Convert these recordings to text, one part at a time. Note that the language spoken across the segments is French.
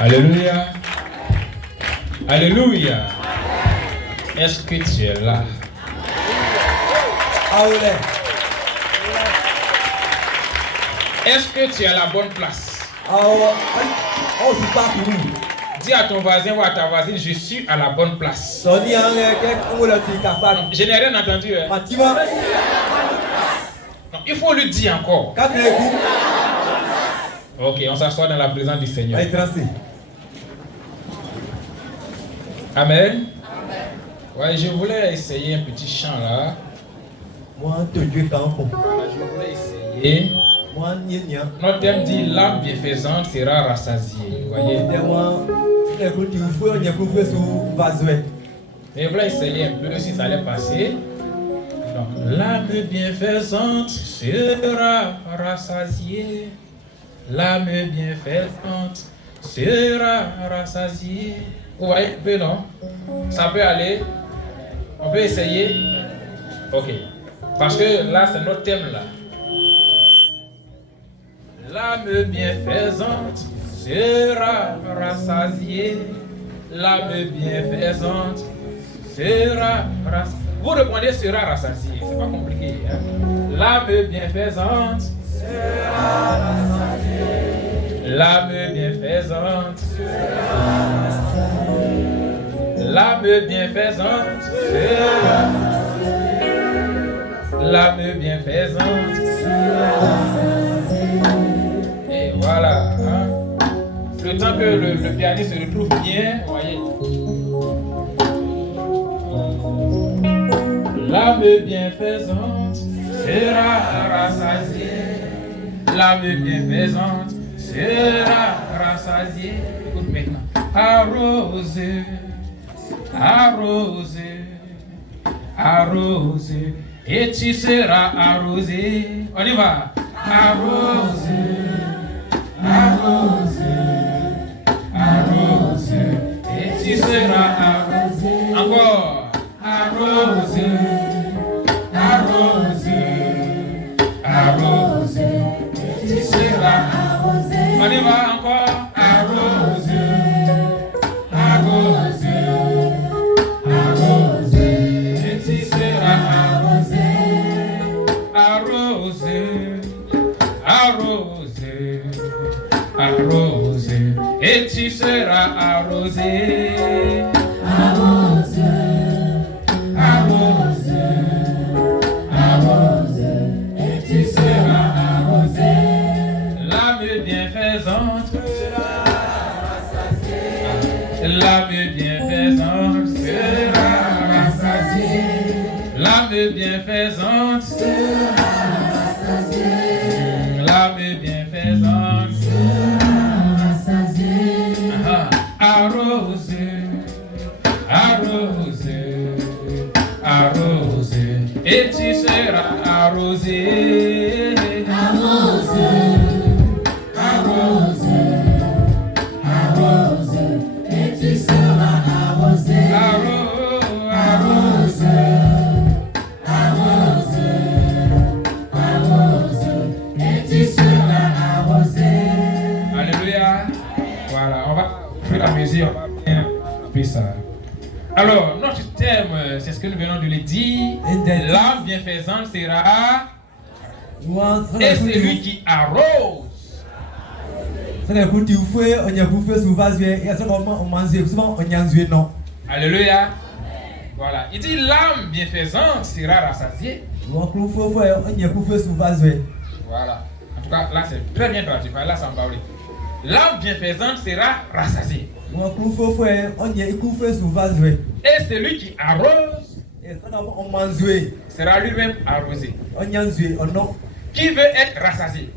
Alléluia. Alléluia. Est-ce que tu es là? Est-ce que tu es à la bonne place? Dis à ton voisin ou à ta voisine, je suis à la bonne place. Je n'ai rien entendu. Hein? Non, il faut le dire encore. Ok, on s'assoit dans la présence du Seigneur. Amen. Ouais, je voulais essayer un petit chant là. Voilà, je voulais essayer. Notre thème dit l'âme bienfaisante sera rassasiée. Vous voyez? Mais je voulais essayer un peu si ça allait passer. Donc, l'âme bienfaisante sera rassasiée. L'âme bienfaisante sera rassasiée. Vous voyez un peu, non? Ça peut aller. On peut essayer. Ok. Parce que là, c'est notre thème là. L'âme bienfaisante sera rassasiée. L'âme bienfaisante sera rassasiée. Vous répondez sera rassasiée. C'est pas compliqué. Hein? L'âme bienfaisante sera rassasiée. L'âme bienfaisante sera rassasiée. L'âme bienfaisante sera rassasiée. L'âme bienfaisante sera rassasiée. Et voilà. Hein? Le temps que le pianiste se retrouve bien, vous voyez. L'âme bienfaisante sera rassasiée. L'âme bienfaisante sera rassasiée. Écoute maintenant. Arrosé, arrosé, arrosé. Et tu seras arrosé. On y va. Arrosé, arrosé, arrosé. Et tu seras arrosé. Encore. Arrosé, arrosé, arrosé, et tu seras arrosé. On y va encore. Arrosé, arrosé, arrosé, et tu seras arrosé. Arrosé, arrosé, arrosé, et tu seras arrosé. Arrosé. Arrosé, arrosé, et tu seras arrosé. L'âme bienfaisante sera rassasiée. L'âme bienfaisante sera rassasiée. L'âme bienfaisante sera rassasiée. L'âme bienfaisante sera rassasiée. Arrosé, arrosé, arrosé, et tu seras arrosé. Arrosé, arrosé, arrosé, et tu seras arrosé. Arrosé, arrosé, arrosé, et tu seras arrosé. Alléluia. Voilà, on va au fur et à mesure, on va bien appeler ça. Alors, notre thème, c'est ce que nous venons de le dire. L'âme bienfaisante sera. Et c'est lui qui arrose. Alléluia. Voilà. Il dit l'âme bienfaisante sera rassasiée. Voilà. En tout cas, là, c'est très bien traduit. Là, ça me parle. L'âme bienfaisante sera rassasiée. Et celui qui arrose sera lui-même arrosé. Qui veut être rassasié?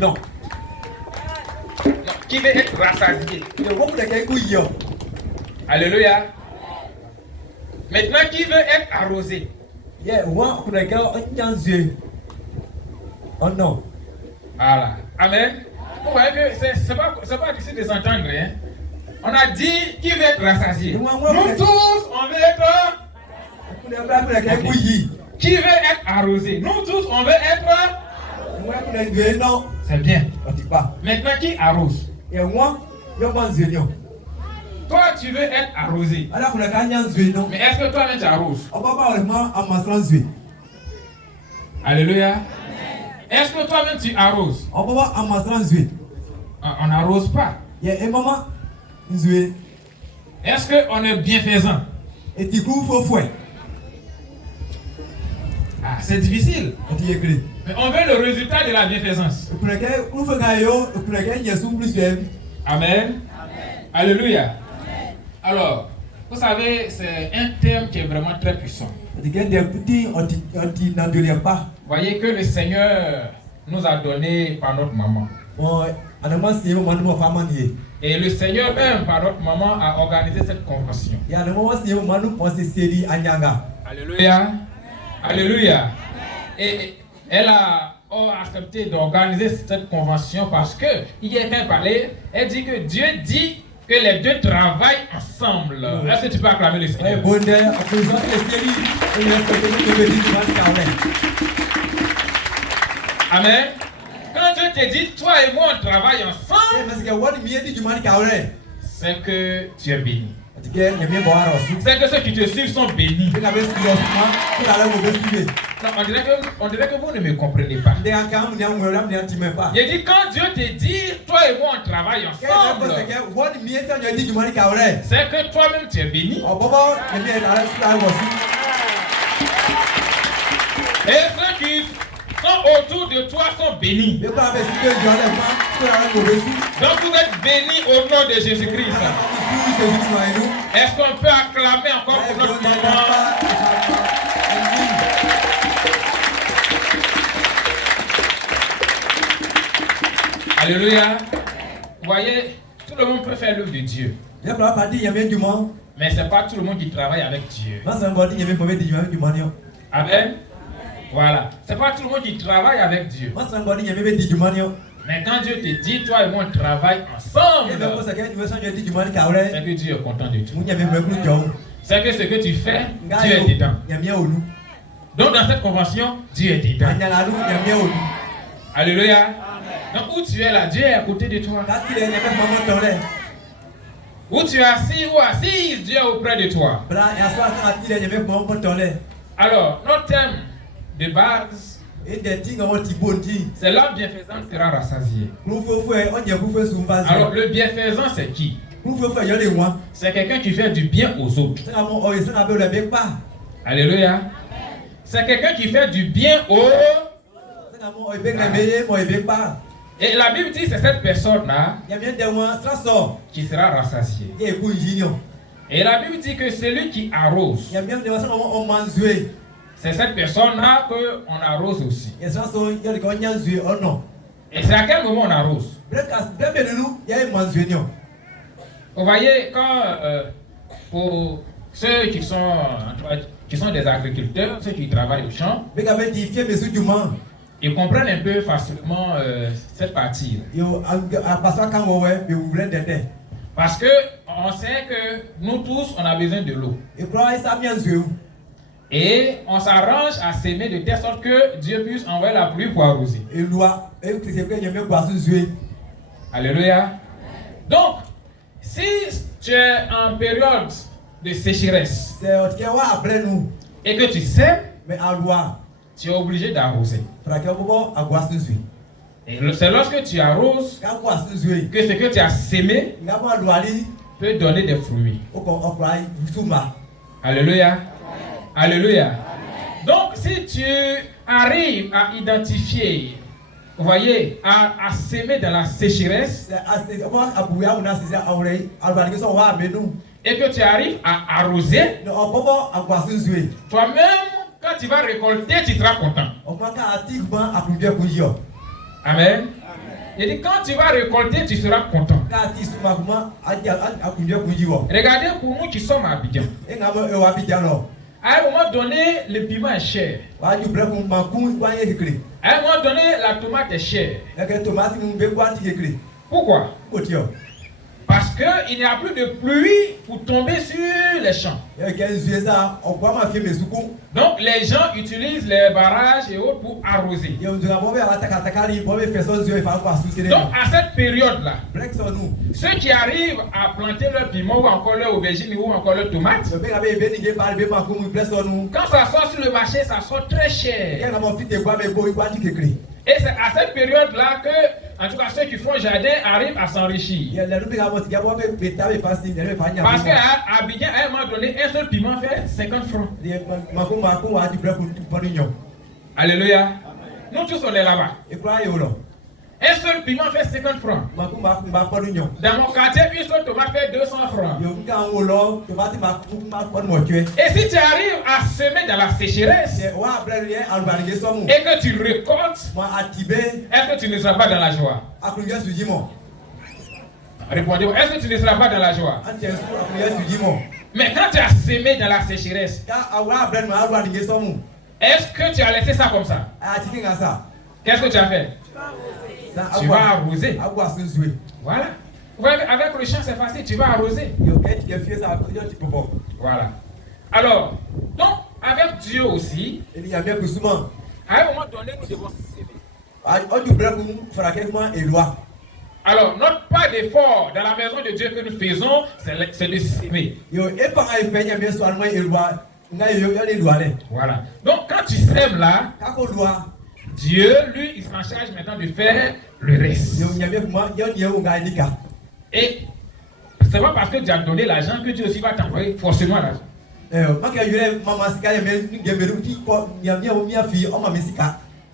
Non. Qui veut être rassasié? Alléluia. Maintenant, qui veut être arrosé? Voilà. Amen. Vous voyez que c'est pas difficile de s'entendre. Hein? On a dit qui veut être rassasié. Nous tous, on veut être. Okay. Qui veut être arrosé? Nous tous, on veut être. C'est bien. Maintenant, qui arrose? Toi, tu veux être arrosé. Mais est-ce que toi-même tu arroses? Alléluia. Est-ce que toi-même tu arroses? On n'arrose pas. Est-ce qu'on est bienfaisant? Ah, c'est difficile. Mais on veut le résultat de la bienfaisance. Amen. Alléluia. Alors, vous savez, c'est un terme qui est vraiment très puissant. Vous voyez que le Seigneur nous a donné par notre maman. Et le Seigneur même, par notre maman, a organisé cette convention. Alléluia. Alléluia. Et elle a accepté d'organiser cette convention parce que hier quand elle parlait, elle dit que Dieu dit que les deux travaillent ensemble. Est-ce que tu peux acclamer le Seigneur? Amen. Quand Dieu te dit, toi et moi on travaille ensemble, c'est que tu es béni. C'est que ceux qui te suivent sont bénis. Non, on dirait que vous ne me comprenez pas. J'ai dit, quand Dieu te dit, toi et moi on travaille ensemble, c'est que toi-même tu es béni. Et ceux qui sont autour de toi sont bénis. Donc vous êtes bénis au nom de Jésus-Christ. Est-ce qu'on peut acclamer encore pour notre maman? Alléluia. Vous voyez, tout le monde peut faire l'œuvre de Dieu. Mais ce n'est pas tout le monde qui travaille avec Dieu. Amen. Voilà. Ce n'est pas tout le monde qui travaille avec Dieu. Mais quand Dieu te dit, toi et moi on travaille ensemble, c'est que Dieu est content de toi. C'est que ce que tu fais, Dieu est dedans. Donc dans cette convention, Dieu est dedans. Alléluia. Donc où tu es là, Dieu est à côté de toi. Où tu es assis ou assise, Dieu est auprès de toi. Alors, notre thème de base, c'est l'homme bienfaisant sera rassasié. Alors, le bienfaisant, c'est qui? C'est quelqu'un qui fait du bien aux autres. Alléluia. C'est quelqu'un qui fait du bien aux autres. Et la Bible dit que c'est cette personne-là qui sera rassasiée. Et la Bible dit que celui qui arrose, c'est cette personne-là qu'on arrose aussi. Et c'est à quel moment on arrose? Vous voyez, quand pour ceux qui sont des agriculteurs, ceux qui travaillent au champ, ils comprennent un peu facilement cette partie. Parce que on sait que nous tous, on a besoin de l'eau. Et on s'arrange à s'aimer de telle sorte que Dieu puisse envoyer la pluie pour arroser. Alléluia. Donc, si tu es en période de sécheresse et que tu sèmes, tu es obligé d'arroser. Et c'est lorsque tu arroses que ce que tu as sémé peut donner des fruits. Alléluia. Alléluia. Donc, si tu arrives à identifier, vous voyez, à s'aimer dans la sécheresse, et que tu arrives à arroser, toi-même, quand tu vas récolter, tu seras content. Amen. Il dit, quand tu vas récolter, tu seras content. Regardez pour nous qui sommes à Abidjan. À un moment donné, le piment est cher. À un moment donné, la tomate est chère. Pourquoi? Parce qu'il n'y a plus de pluie pour tomber sur les champs. Donc les gens utilisent les barrages et autres pour arroser. Donc à cette période-là, ceux qui arrivent à planter leur piment ou encore leur aubergine ou encore leur tomate, quand ça sort sur le marché, ça sort très cher. Et c'est à cette période-là que, en tout cas, ceux qui font jardin arrivent à s'enrichir. Parce qu'à Abidjan, à un moment donné, un seul piment fait 50 francs. Alléluia. Nous tous, on est là-bas. Un seul piment fait 50 francs. Dans mon quartier, une seule tomate fait 200 francs. Et si tu arrives à semer dans la sécheresse et que tu récoltes, est-ce que tu ne seras pas dans la joie? Répondez-moi, est-ce que tu ne seras pas dans la joie? Mais quand tu as semé dans la sécheresse, est-ce que tu as laissé ça comme ça? Qu'est-ce que tu as fait? Tu vas arroser. Voilà. Avec le champ, c'est facile, tu vas arroser. Voilà. Alors, donc, avec Dieu aussi, à un moment donné, nous devons s'aimer. Alors, notre pas d'effort dans la maison de Dieu que nous faisons, c'est de s'aimer. Voilà. Donc, quand tu sèmes là, Dieu, lui, il s'en charge maintenant de faire le reste. Et c'est pas parce que tu as donné l'argent que Dieu aussi va t'envoyer forcément l'argent.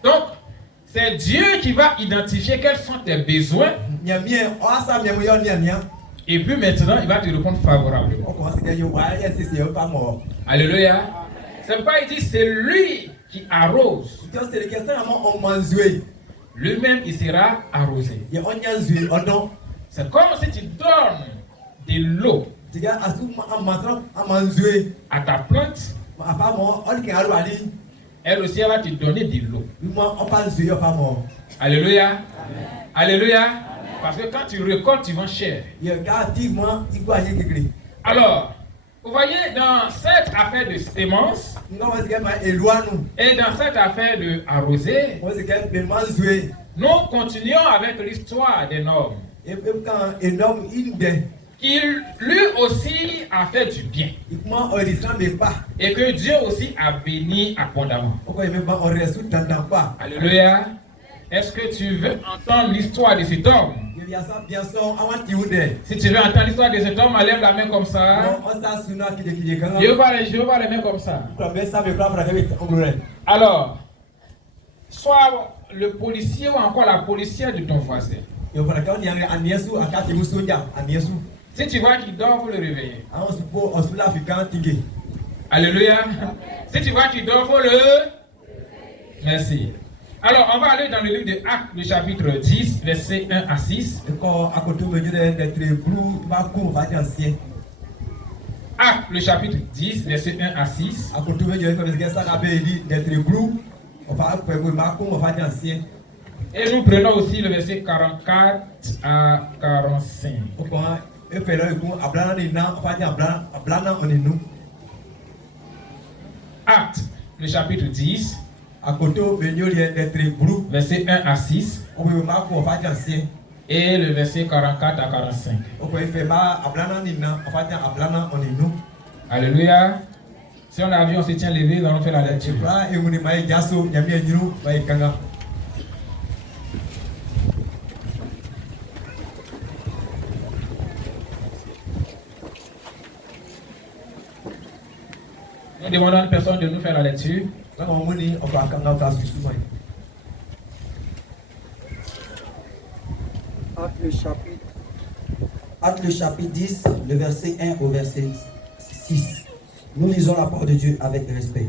Donc, c'est Dieu qui va identifier quels sont tes besoins. Et puis maintenant, il va te répondre favorablement. Alléluia. C'est pourquoi il dit, c'est lui qui arrose. Lui-même, il sera arrosé. C'est comme si tu donnes de l'eau à ta plante. Elle aussi, elle va te donner de l'eau. Alléluia. Amen. Alléluia. Amen. Parce que quand tu récoltes, tu vends cher. Alors, vous voyez, dans cette affaire de sémence et dans cette affaire de arroser, nous continuons avec l'histoire d'un homme qui lui aussi a fait du bien et que Dieu aussi a béni abondamment. Alléluia. Est-ce que tu veux entendre l'histoire de cet homme? Si tu veux entendre l'histoire de cet homme, lève la main comme ça. Je vois les mains comme ça. Alors, soit le policier ou encore la policière de ton voisin. Si tu vois qu'il dort, il faut le réveiller. Alléluia. Si tu vois qu'il dort, il faut le... Merci. Alors, on va aller dans le livre de Actes, le chapitre 10, versets 1 à 6. Actes, le chapitre 10, versets 1 à 6. Et nous prenons aussi le verset 44 à 45. Actes, le chapitre 10, verset 1 à 6. Et le verset 44 à 45. Alléluia. Si on a vu, on se tient levé, nous allons faire la lecture. Nous demandons à une personne de nous faire la lecture. Acte le chapitre 10, le verset 1 au verset 6. Nous lisons la parole de Dieu avec respect.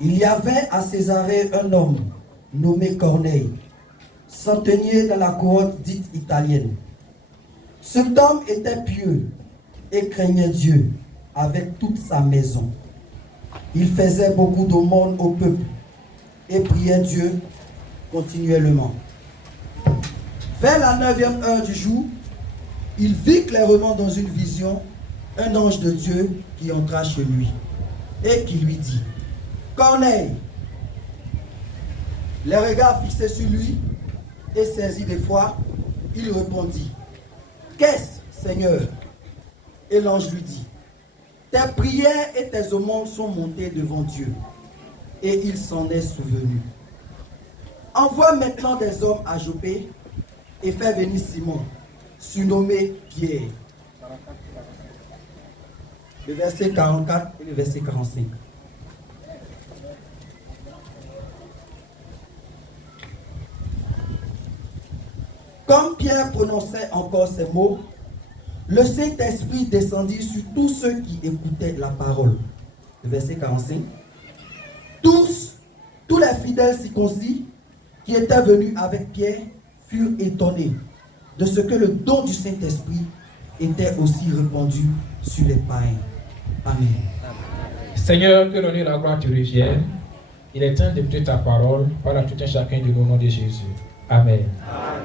Il y avait à Césarée un homme nommé Corneille, centenier dans la cohorte dite italienne. Cet homme était pieux et craignait Dieu avec toute sa maison. Il faisait beaucoup d'aumônes au peuple et priait Dieu continuellement. Vers la 9e heure du jour, il vit clairement dans une vision un ange de Dieu qui entra chez lui et qui lui dit, Corneille. Les regards fixés sur lui et saisi d'effroi, il répondit, qu'est-ce, Seigneur? Et l'ange lui dit, tes prières et tes aumônes sont montées devant Dieu, et il s'en est souvenu. Envoie maintenant des hommes à Joppé et fais venir Simon, surnommé Pierre. Le verset 44 et le verset 45. Comme Pierre prononçait encore ces mots, le Saint-Esprit descendit sur tous ceux qui écoutaient la parole. Le verset 45. Tous les fidèles circoncis qui étaient venus avec Pierre furent étonnés de ce que le don du Saint-Esprit était aussi répandu sur les païens. Amen. Seigneur, que l'honneur et la gloire te reviennent. Il est temps d'écouter ta parole. Parle à tout un chacun de nous au nom de Jésus. Amen. Amen.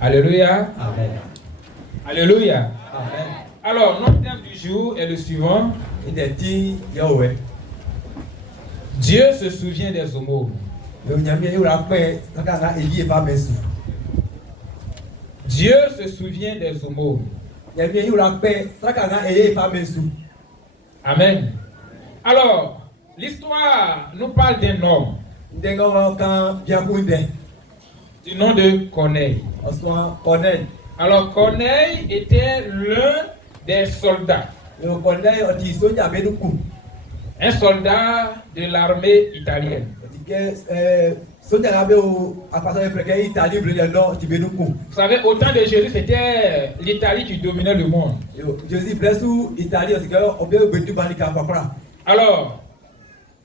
Alléluia. Amen. Alléluia. Amen. Alors, notre thème du jour est le suivant. Dieu se souvient des aumônes. Dieu se souvient des aumônes. Amen. Alors, l'histoire nous parle d'un homme du nom de Corneille. Alors, Corneille était l'un des soldats. Un soldat de l'armée italienne. Vous savez, au temps de Jésus, c'était l'Italie qui dominait le monde. Alors,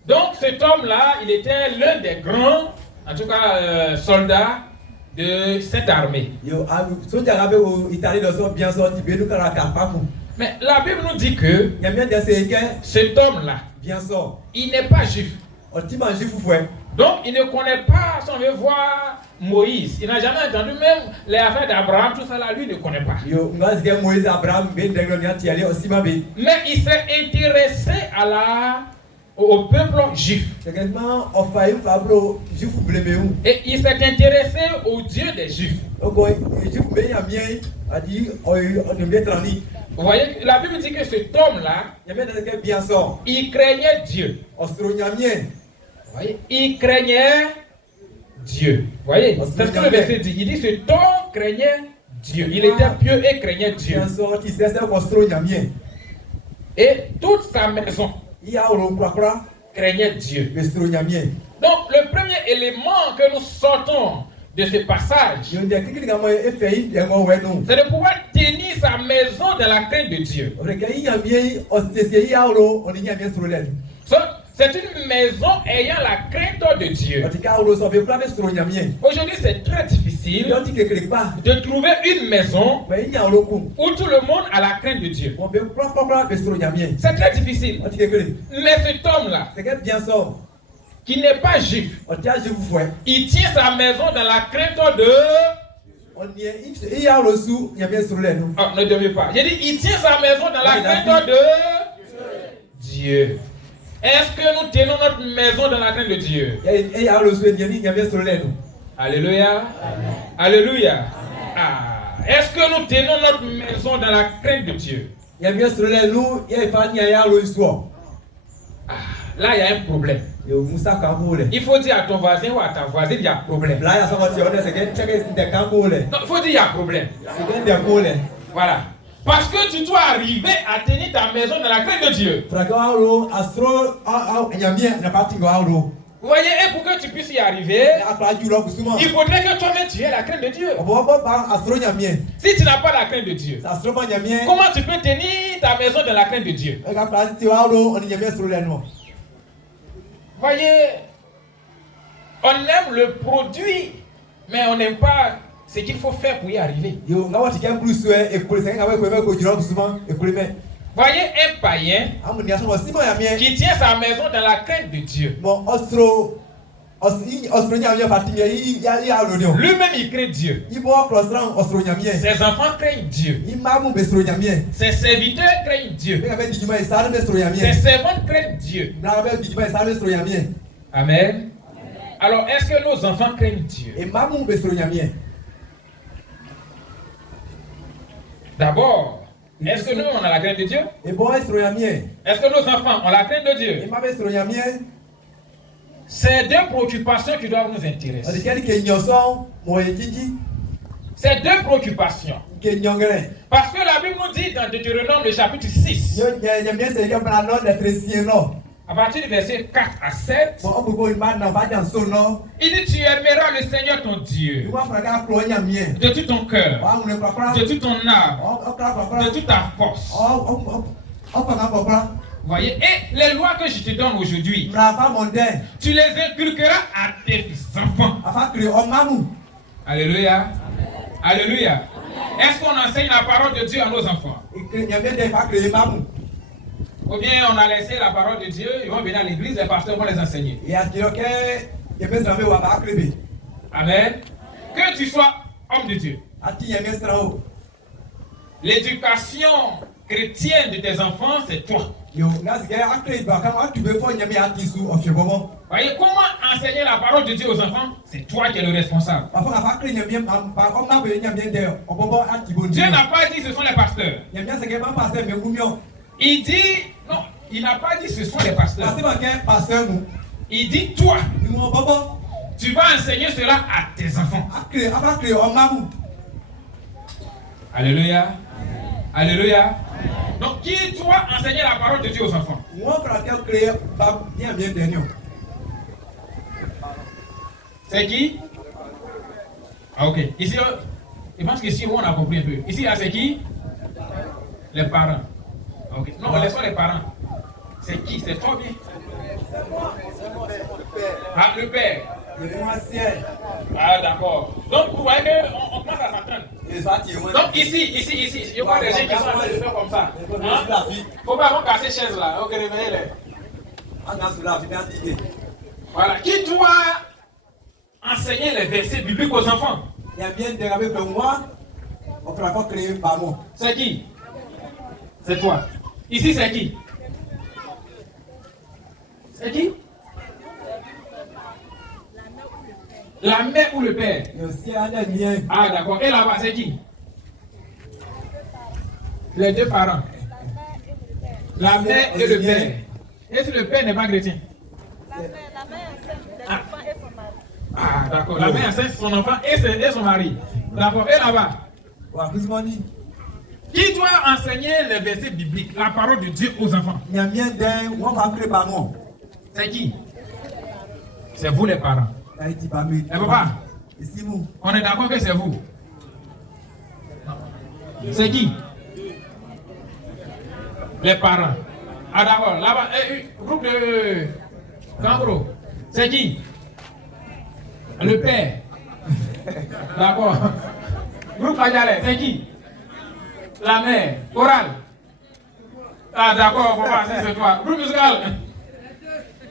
donc cet homme-là, il était l'un des grands, en tout cas, soldats de cette armée. Mais la Bible nous dit que cet homme-là, il n'est pas juif. Donc il ne connaît pas, si on veut voir Moïse, il n'a jamais entendu même les affaires d'Abraham, tout ça là, lui ne connaît pas. Mais il s'est intéressé au peuple juif. Et il s'est intéressé au Dieu des Juifs. Vous voyez, la Bible dit que cet homme-là, il craignait Dieu. Vous voyez, il craignait Dieu. Vous voyez, c'est ce que le verset dit. Il dit cet homme craignait Dieu. Il était pieux et craignait Dieu. Et toute sa maison craignait Dieu. Donc, le premier élément que nous sortons de ce passage, c'est de pouvoir tenir sa maison dans la crainte de Dieu. C'est une maison ayant la crainte de Dieu. Aujourd'hui, c'est très difficile de trouver une maison où tout le monde a la crainte de Dieu. C'est très difficile. Mais cet homme-là, qui n'est pas juif, il tient sa maison dans la crainte de... ne devez pas. J'ai dit, il tient sa maison dans la crainte de Dieu. Est-ce que nous tenons notre maison dans la crainte de Dieu? Alléluia. Amen. Alléluia. Ah. Est-ce que nous tenons notre maison dans la crainte de Dieu? Ah. Là, il y a un problème. Il faut dire à ton voisin ou à ta voisine, il y a un problème. Non, il faut dire il y a un problème. Voilà. Parce que tu dois arriver à tenir ta maison dans la crainte de Dieu. Vous voyez, et pour que tu puisses y arriver, il faudrait que toi-même tu aies la crainte de Dieu. Si tu n'as pas la crainte de Dieu, comment tu peux tenir ta maison dans la crainte de Dieu? Vous voyez, on aime le produit, mais on n'aime pas ce qu'il faut faire pour y arriver. Voyez, un païen qui tient sa maison dans la crainte de Dieu. Lui-même, il craint Dieu. Ses enfants craignent Dieu. Ses serviteurs craignent Dieu. Ses servantes craignent Dieu. Amen. Alors, est-ce que nos enfants craignent Dieu? D'abord, est-ce que nous, on a la crainte de Dieu? Est-ce que nos enfants ont la crainte de Dieu? C'est deux préoccupations qui doivent nous intéresser. C'est deux préoccupations. Parce que la Bible nous dit dans Deutéronome, le chapitre 6, à partir du verset 4 à 7, il dit: tu aimeras le Seigneur ton Dieu de tout ton cœur, de toute ton âme, de toute ta force. Vous voyez, et les lois que je te donne aujourd'hui, tu les inculqueras à tes enfants. Alléluia. Alléluia. Est-ce qu'on enseigne la parole de Dieu à nos enfants? Ou bien on a laissé la parole de Dieu, ils vont venir à l'église, les pasteurs vont les enseigner. Amen. Que tu sois homme de Dieu. L'éducation chrétienne de tes enfants, c'est toi. Voyez, comment enseigner la parole de Dieu aux enfants? C'est toi qui es le responsable. Dieu n'a pas dit ce sont les pasteurs. Il dit, non, il n'a pas dit ce sont les pasteurs. Il dit toi. Tu vas enseigner cela à tes enfants. Alléluia. Alléluia. Donc, qui doit enseigner la parole de Dieu aux enfants? C'est qui? Ah, ok. Ici, je pense qu'ici, on a compris un peu. Ici, c'est qui? Les parents. Okay. Non, laissons les parents. C'est qui? C'est toi bien? Ah, le père. Ah, d'accord. Donc, vous voyez qu'on commence à s'entendre. Donc, ici, il y a des gens qui sont en train de faire comme ça. Il ne faut pas casser ces chaises là. Ok, réveillez-les. Voilà. Qui doit enseigner les versets bibliques aux enfants? C'est qui? C'est toi. Ici, c'est qui? C'est qui? La mère ou le père? Ah, d'accord. Et là-bas, c'est qui? Les deux parents. La mère et le père. Et si le père n'est pas chrétien? La mère enseigne son enfant et son mari. Ah, d'accord. La mère enseigne son enfant et son mari. D'accord. Et là-bas? Qui doit enseigner les versets bibliques, la parole de Dieu aux enfants? C'est qui? C'est vous les parents. Et papa, on est d'accord que c'est vous. C'est qui? Les parents. Ah d'accord, là-bas, groupe de Cambro. C'est qui? Le père. D'accord. Groupe Magalais, c'est qui? La mère. Chorale. Ah d'accord, papa, c'est toi. Groupe musical.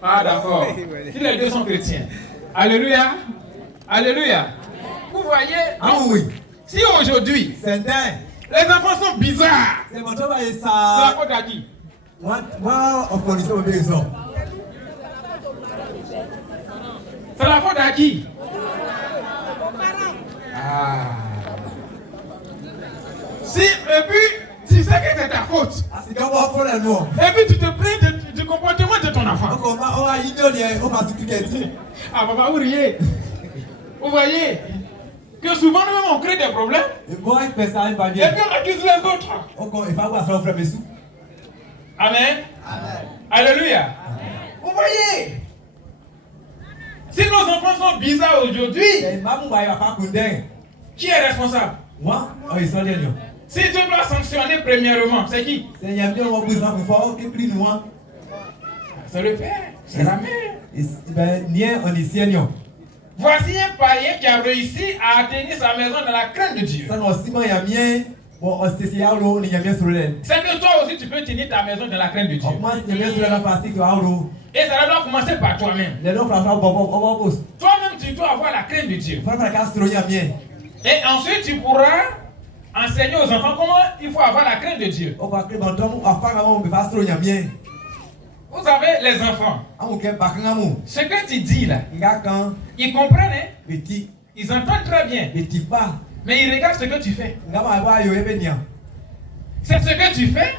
Ah d'accord. Si les deux sont chrétiens. Alléluia. Alléluia. Vous voyez? Ah oui. Si aujourd'hui, les enfants sont bizarres, c'est la faute à qui? C'est la faute à qui? Ah. Si, et puis, tu sais que c'est ta faute. Et puis tu te plains du comportement de ton enfant. Ah, papa, vous riez. Vous voyez que souvent nous-mêmes on crée des problèmes. Et puis on accuse les autres. Amen. Alléluia. Amen. Vous voyez, si nos enfants sont bizarres aujourd'hui, qui est responsable? Moi, si Dieu doit sanctionner premièrement, c'est qui? C'est le père, c'est la mère. Voici un païen qui a réussi à atteindre sa maison dans la crainte de Dieu. C'est que toi aussi tu peux tenir ta maison dans la crainte de Dieu. Et ça doit commencer par toi-même. Toi-même, tu dois avoir la crainte de Dieu. Et ensuite, tu pourras enseigner aux enfants comment il faut avoir la crainte de Dieu. Vous savez, les enfants, ce que tu dis là, ils comprennent, hein? Ils entendent très bien. Mais ils regardent ce que tu fais. C'est ce que tu fais.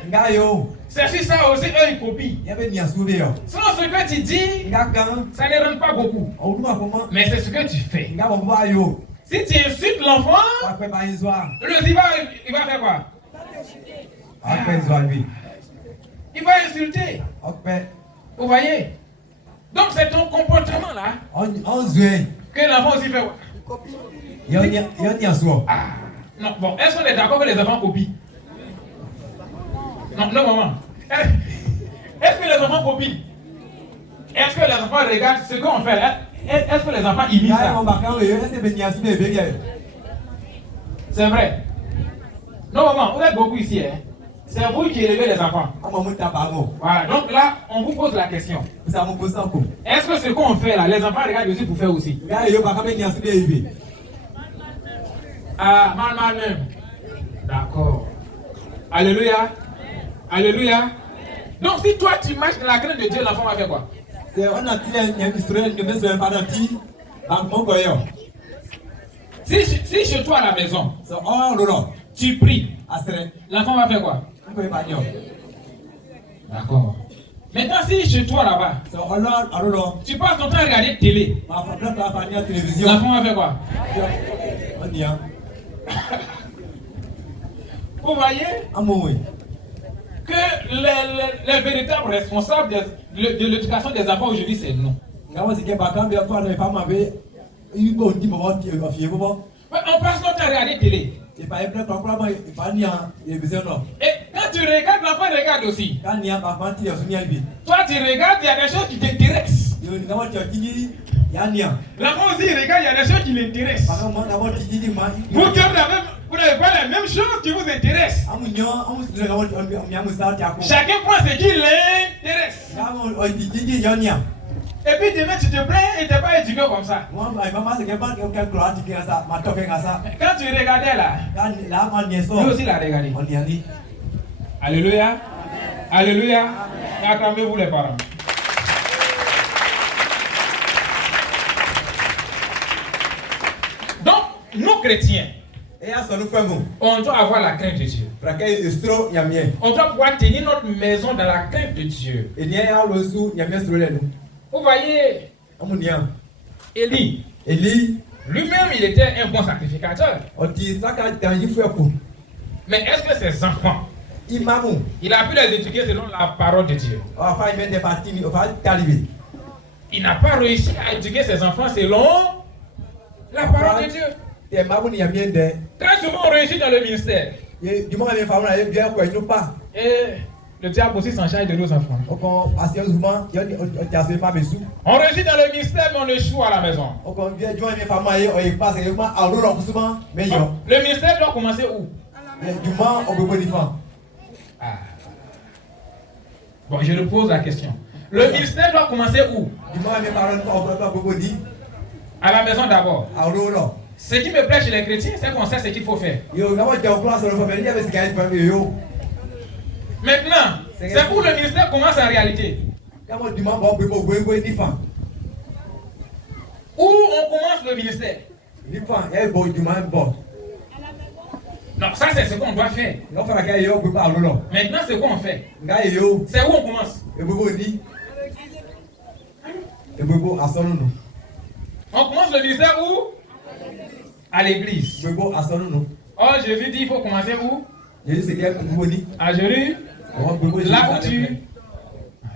C'est sur ça aussi, eux, ils copient. Sinon, ce que tu dis, ça ne rentre pas beaucoup. Mais c'est ce que tu fais. Si tu insultes l'enfant, il va faire quoi? Il va insulter. Vous voyez? Donc c'est ton comportement là que l'enfant aussi fait quoi? Ah, non, bon, est-ce qu'on est d'accord que les enfants copient? Non, non, maman. Est-ce que les enfants copient? Est-ce que les enfants regardent ce qu'on fait? Est-ce que les enfants imitent ça? C'est vrai. Non, maman, vous êtes beaucoup ici. Hein? C'est vous qui élevez les enfants. Voilà, donc là, on vous pose la question. Est-ce que ce qu'on fait là, les enfants regardent aussi pour faire aussi? Ah, mal même. D'accord. Alléluia. Alléluia. Donc si toi tu marches dans la crainte de Dieu, l'enfant va faire quoi? Si chez toi à la maison, tu pries, l'enfant va faire quoi? D'accord. Maintenant si chez toi là-bas, tu passes ton temps à regarder télé, l'enfant va faire quoi? Vous voyez que les véritables responsables de l'éducation des enfants aujourd'hui, c'est nous. Mais on passe notre temps à regarder télé. Et quand tu regardes, l'enfant regarde aussi. Toi tu regardes, il y a des choses qui t'intéressent. L'enfant aussi regarde, il y a des choses qui l'intéressent. Vous n'avez pas la même chose qui vous intéresse. Chacun prend ce qui l'intéresse. Et puis demain tu te plains et tu n'es pas éduqué comme ça. Quand tu regardais là, lui aussi l'a regardé. Alléluia. Alléluia. Acclamez-vous les parents. Donc, nous chrétiens, on doit avoir la crainte de Dieu. On doit pouvoir tenir notre maison dans la crainte de Dieu. Vous voyez, Élie, lui-même, il était un bon sacrificateur. Mais est-ce que ses enfants, il a pu les éduquer selon la parole de Dieu? Il n'a pas réussi à éduquer ses enfants selon la parole de Dieu. Très souvent, on réussit dans le ministère. Et le diable aussi s'en charge de nos enfants. On réussit dans le ministère, mais on échoue à la maison. Le ministère doit commencer où? Ah. Bon, je repose la question. Le ministère doit commencer où? À la maison d'abord. Ce qui me plaît chez les chrétiens, c'est qu'on sait ce qu'il faut faire. Maintenant, c'est où le ministère commence en réalité. Où on commence le ministère? Non, ça c'est ce qu'on doit faire. Maintenant, c'est quoi on fait? C'est où on commence? On commence le ministère où? À l'église. Oh, Jésus dit il faut commencer où? À Jérusalem.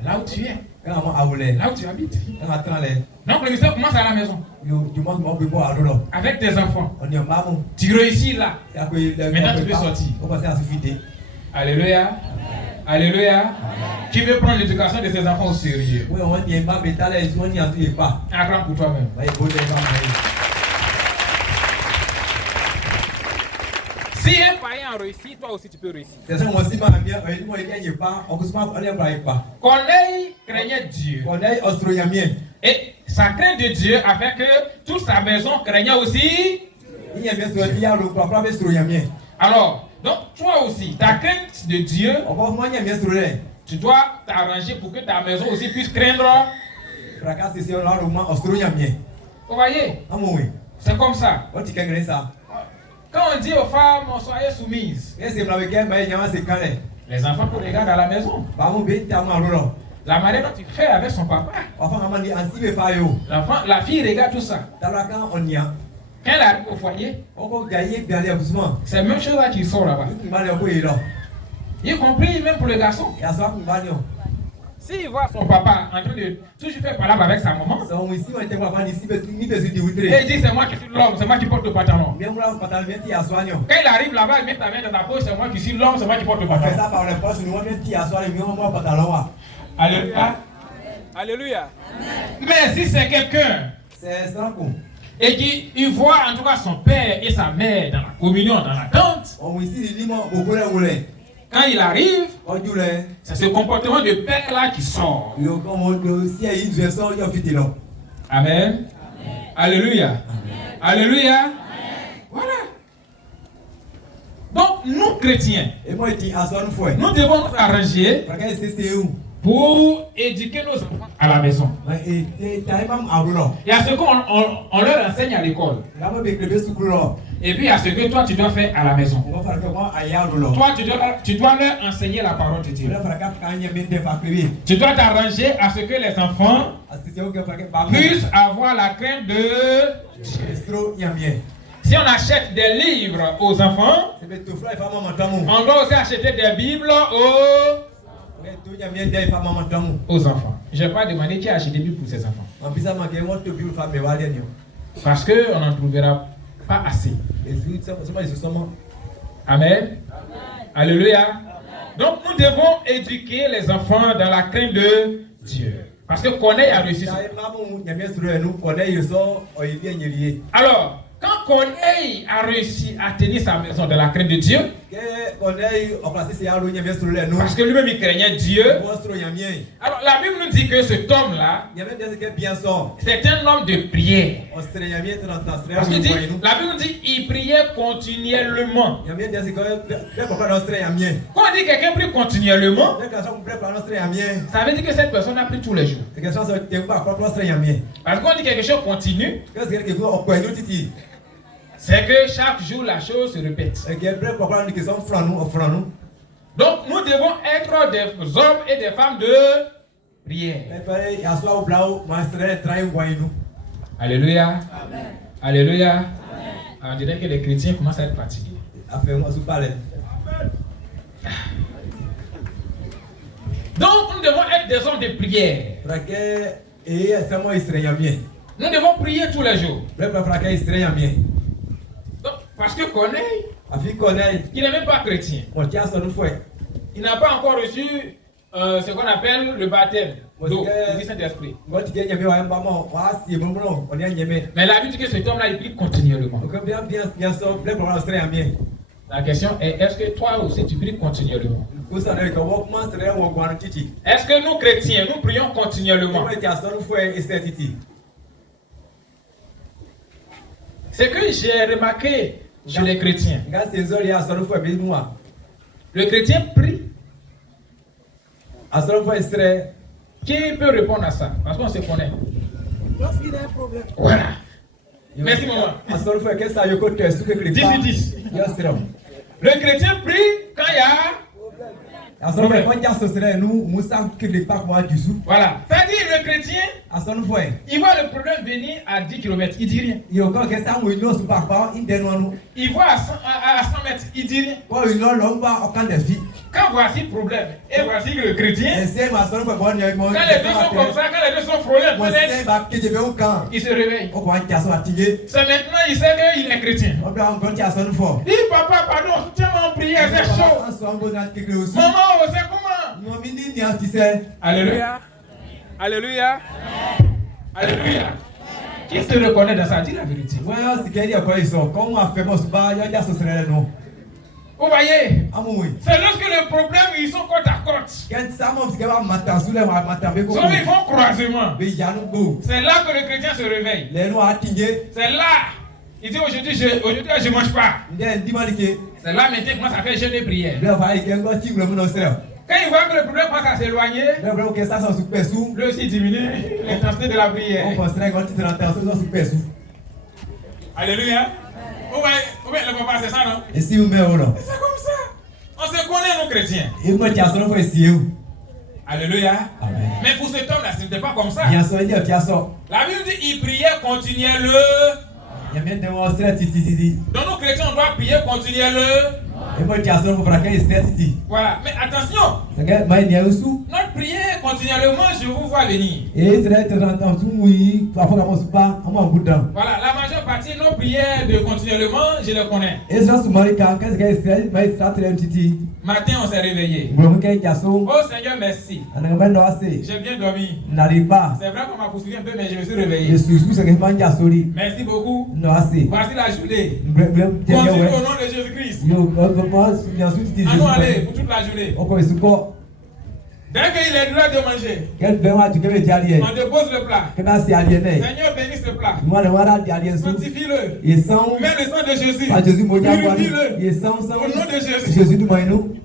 Là où tu es. Là où tu habites. Donc le ministère commence à la maison. Avec tes enfants. Tu réussis là. Maintenant tu peux sortir. Alléluia. Alléluia. Qui veut prendre l'éducation de ses enfants au sérieux? Acclame pour toi-même. Si un païen a réussi, toi aussi tu peux réussir. C'est ça, moi aussi, ma mère, moi, il n'y a pas, on ne pas. Corneille craignait Dieu. Corneille, Ostroyamien. Et sa crainte de Dieu a fait que toute sa maison craignait aussi. Il y a bien sûr, il y a le papa Ostroyamien. Alors, donc toi aussi, ta crainte de Dieu, Encore moi, il y a bien sûr. tu dois t'arranger pour que ta maison aussi puisse craindre. Fracas, c'est là, le moment Ostroyamien. Vous voyez? Ah, oui. C'est comme ça. On dit que ça. Quand on dit aux femmes, soyez soumises, les enfants pour regarder à la maison. La manière dont tu fais avec son papa. La fille regarde tout ça. Quand elle arrive au foyer, c'est la même chose là qui sort là-bas. Y compris même pour le garçon. S'il voit son papa en train de toujours faire palabre avec sa maman, et il dit c'est moi qui suis l'homme, c'est moi qui porte le pantalon. Quand il arrive là-bas, il met ta main dans ta poche, c'est moi qui suis l'homme, c'est moi qui porte le pantalon. Alléluia. Alléluia. Mais si c'est quelqu'un et qu'il voit en tout cas son père et sa mère dans la communion, dans la tente, quand il arrive, c'est ce comportement de père là qui sort. Amen. Alléluia. Alléluia. Voilà. Donc, nous chrétiens, nous devons nous arranger pour éduquer nos enfants à la maison. Il y a ce qu'on leur enseigne à l'école. Et puis il y a ce que toi tu dois faire à la maison. Toi tu dois leur enseigner la parole de Dieu. Tu dois t'arranger à ce que les enfants puissent avoir la crainte de Dieu. Si on achète des livres aux enfants, on doit aussi acheter des Bibles aux enfants. Je n'ai pas demandé qui a acheté des Bibles pour ses enfants. Parce qu'on n'en trouvera pas assez. Amen. Alléluia. Donc nous devons éduquer les enfants dans la crainte de Dieu. Parce que Corneille a réussi. Alors, quand Corneille a réussi à tenir sa maison dans la crainte de Dieu, parce que lui-même il craignait Dieu, alors la Bible nous dit que cet homme-là, c'est un homme de prière. Parce que la Bible nous dit qu'il priait continuellement. Quand on dit quelqu'un prie continuellement, ça veut dire que cette personne a prié tous les jours. Parce qu'on dit quelque chose continue, c'est que chaque jour la chose se répète. Donc nous devons être des hommes et des femmes de prière. Alléluia. Amen. Alléluia. Amen. On dirait que les chrétiens commencent à être fatigués. Donc nous devons être des hommes de prière. Nous devons prier tous les jours. Donc, parce que Corneille, il n'est même pas chrétien. Il n'a pas encore reçu ce qu'on appelle le baptême d'eau du Saint-Esprit. Mais la Bible dit que cet homme-là, il prie continuellement. La question est, est-ce que toi aussi tu pries continuellement? Est-ce que nous chrétiens, nous prions continuellement? C'est que j'ai remarqué chez les chrétiens. Le chrétien prie. Qui peut répondre à ça? Parce qu'on se connaît. Lorsqu'il y a un problème. Voilà. Merci maman. 10. Le chrétien prie quand il y a voilà. C'est-à-dire le chrétien, il voit le problème venir à 10 km, il dit rien. Il voit à 100 mètres, il dit rien. Quand voici le problème, et voici le chrétien, quand les deux sont comme ça, quand les deux sont frôlés, il se réveille. C'est maintenant il sait qu'il est chrétien. Il dit papa, pardon, soutiens-moi en prière, c'est chaud. Maman, c'est comment? Alléluia. Alléluia. Alléluia. Qui se reconnaît dans ça? Dis la vérité. Vous voyez? Amoui. C'est lorsque les problèmes ils sont côte à côte. Quand ça m'a dit que matin sous les matin Ils font croisement. mais y a nous go. C'est là que le chrétien se réveille. Les noirs attingé. C'est là. Il dit aujourd'hui je mange pas. Ndimalike. C'est là maintenant comment ça fait jeûne et prière. Là va y kengo ti le monde seul. Quand il voit que le problème commence à s'éloigner, Là vraiment que ça sont sous pesou. lui aussi diminue l'intensité de la prière. On considère quand tu te l'attention sous pesou. Alléluia. Ou bien le papa c'est ça non? Et si vous mettez ou non? C'est comme ça. On se connaît nous chrétiens. Et moi tiens son faut essayer. Alléluia. Amen. Mais pour cet homme là ce n'était pas comme ça. Bien sûr, il y a tiens son. La Bible dit il priait continuellement. Il y a bien démontré titi. Donc nous chrétiens on doit prier continuellement. Et moi tiens son faut fraquer titi. Voilà. Mais attention. C'est que moi il y a aussi. Notre prière continuellement, je vous vois venir. Et c'est dans tout oui, parfois comme on pas, on m'a boudin. Voilà, la majeure partie de nos prières de continuellement, je les connais. Et ça sous Marika, qu'est-ce que c'est? Mais ça très petit. Matin, on s'est réveillé. Bon, OK, Yasso. Oh Seigneur, merci. On a même assez. J'ai bien dormi. N'arrive pas. C'est vrai qu'on m'a poursuivi un peu, mais je me suis Je réveillé. suis sous ce que je Yasso li. Merci beaucoup. Non assez. Voici la journée. Continue Continue au nom de Jésus-Christ. Yo, comment bien sûr tu dis. Allons aller pour toute la journée. On commence quoi? Dès qu'il est l'heure de manger, Quel ben tu veux dire alien? on dépose le plat. Que c'est aliéné. Seigneur, bénisse le plat. Moi le voilà alien sous. Sanctifie-le. Et sans Mets le sang de Jésus. pas Jésus modia quoi. Purifie-le. Et sans Au nom de Jésus. Jésus du nous.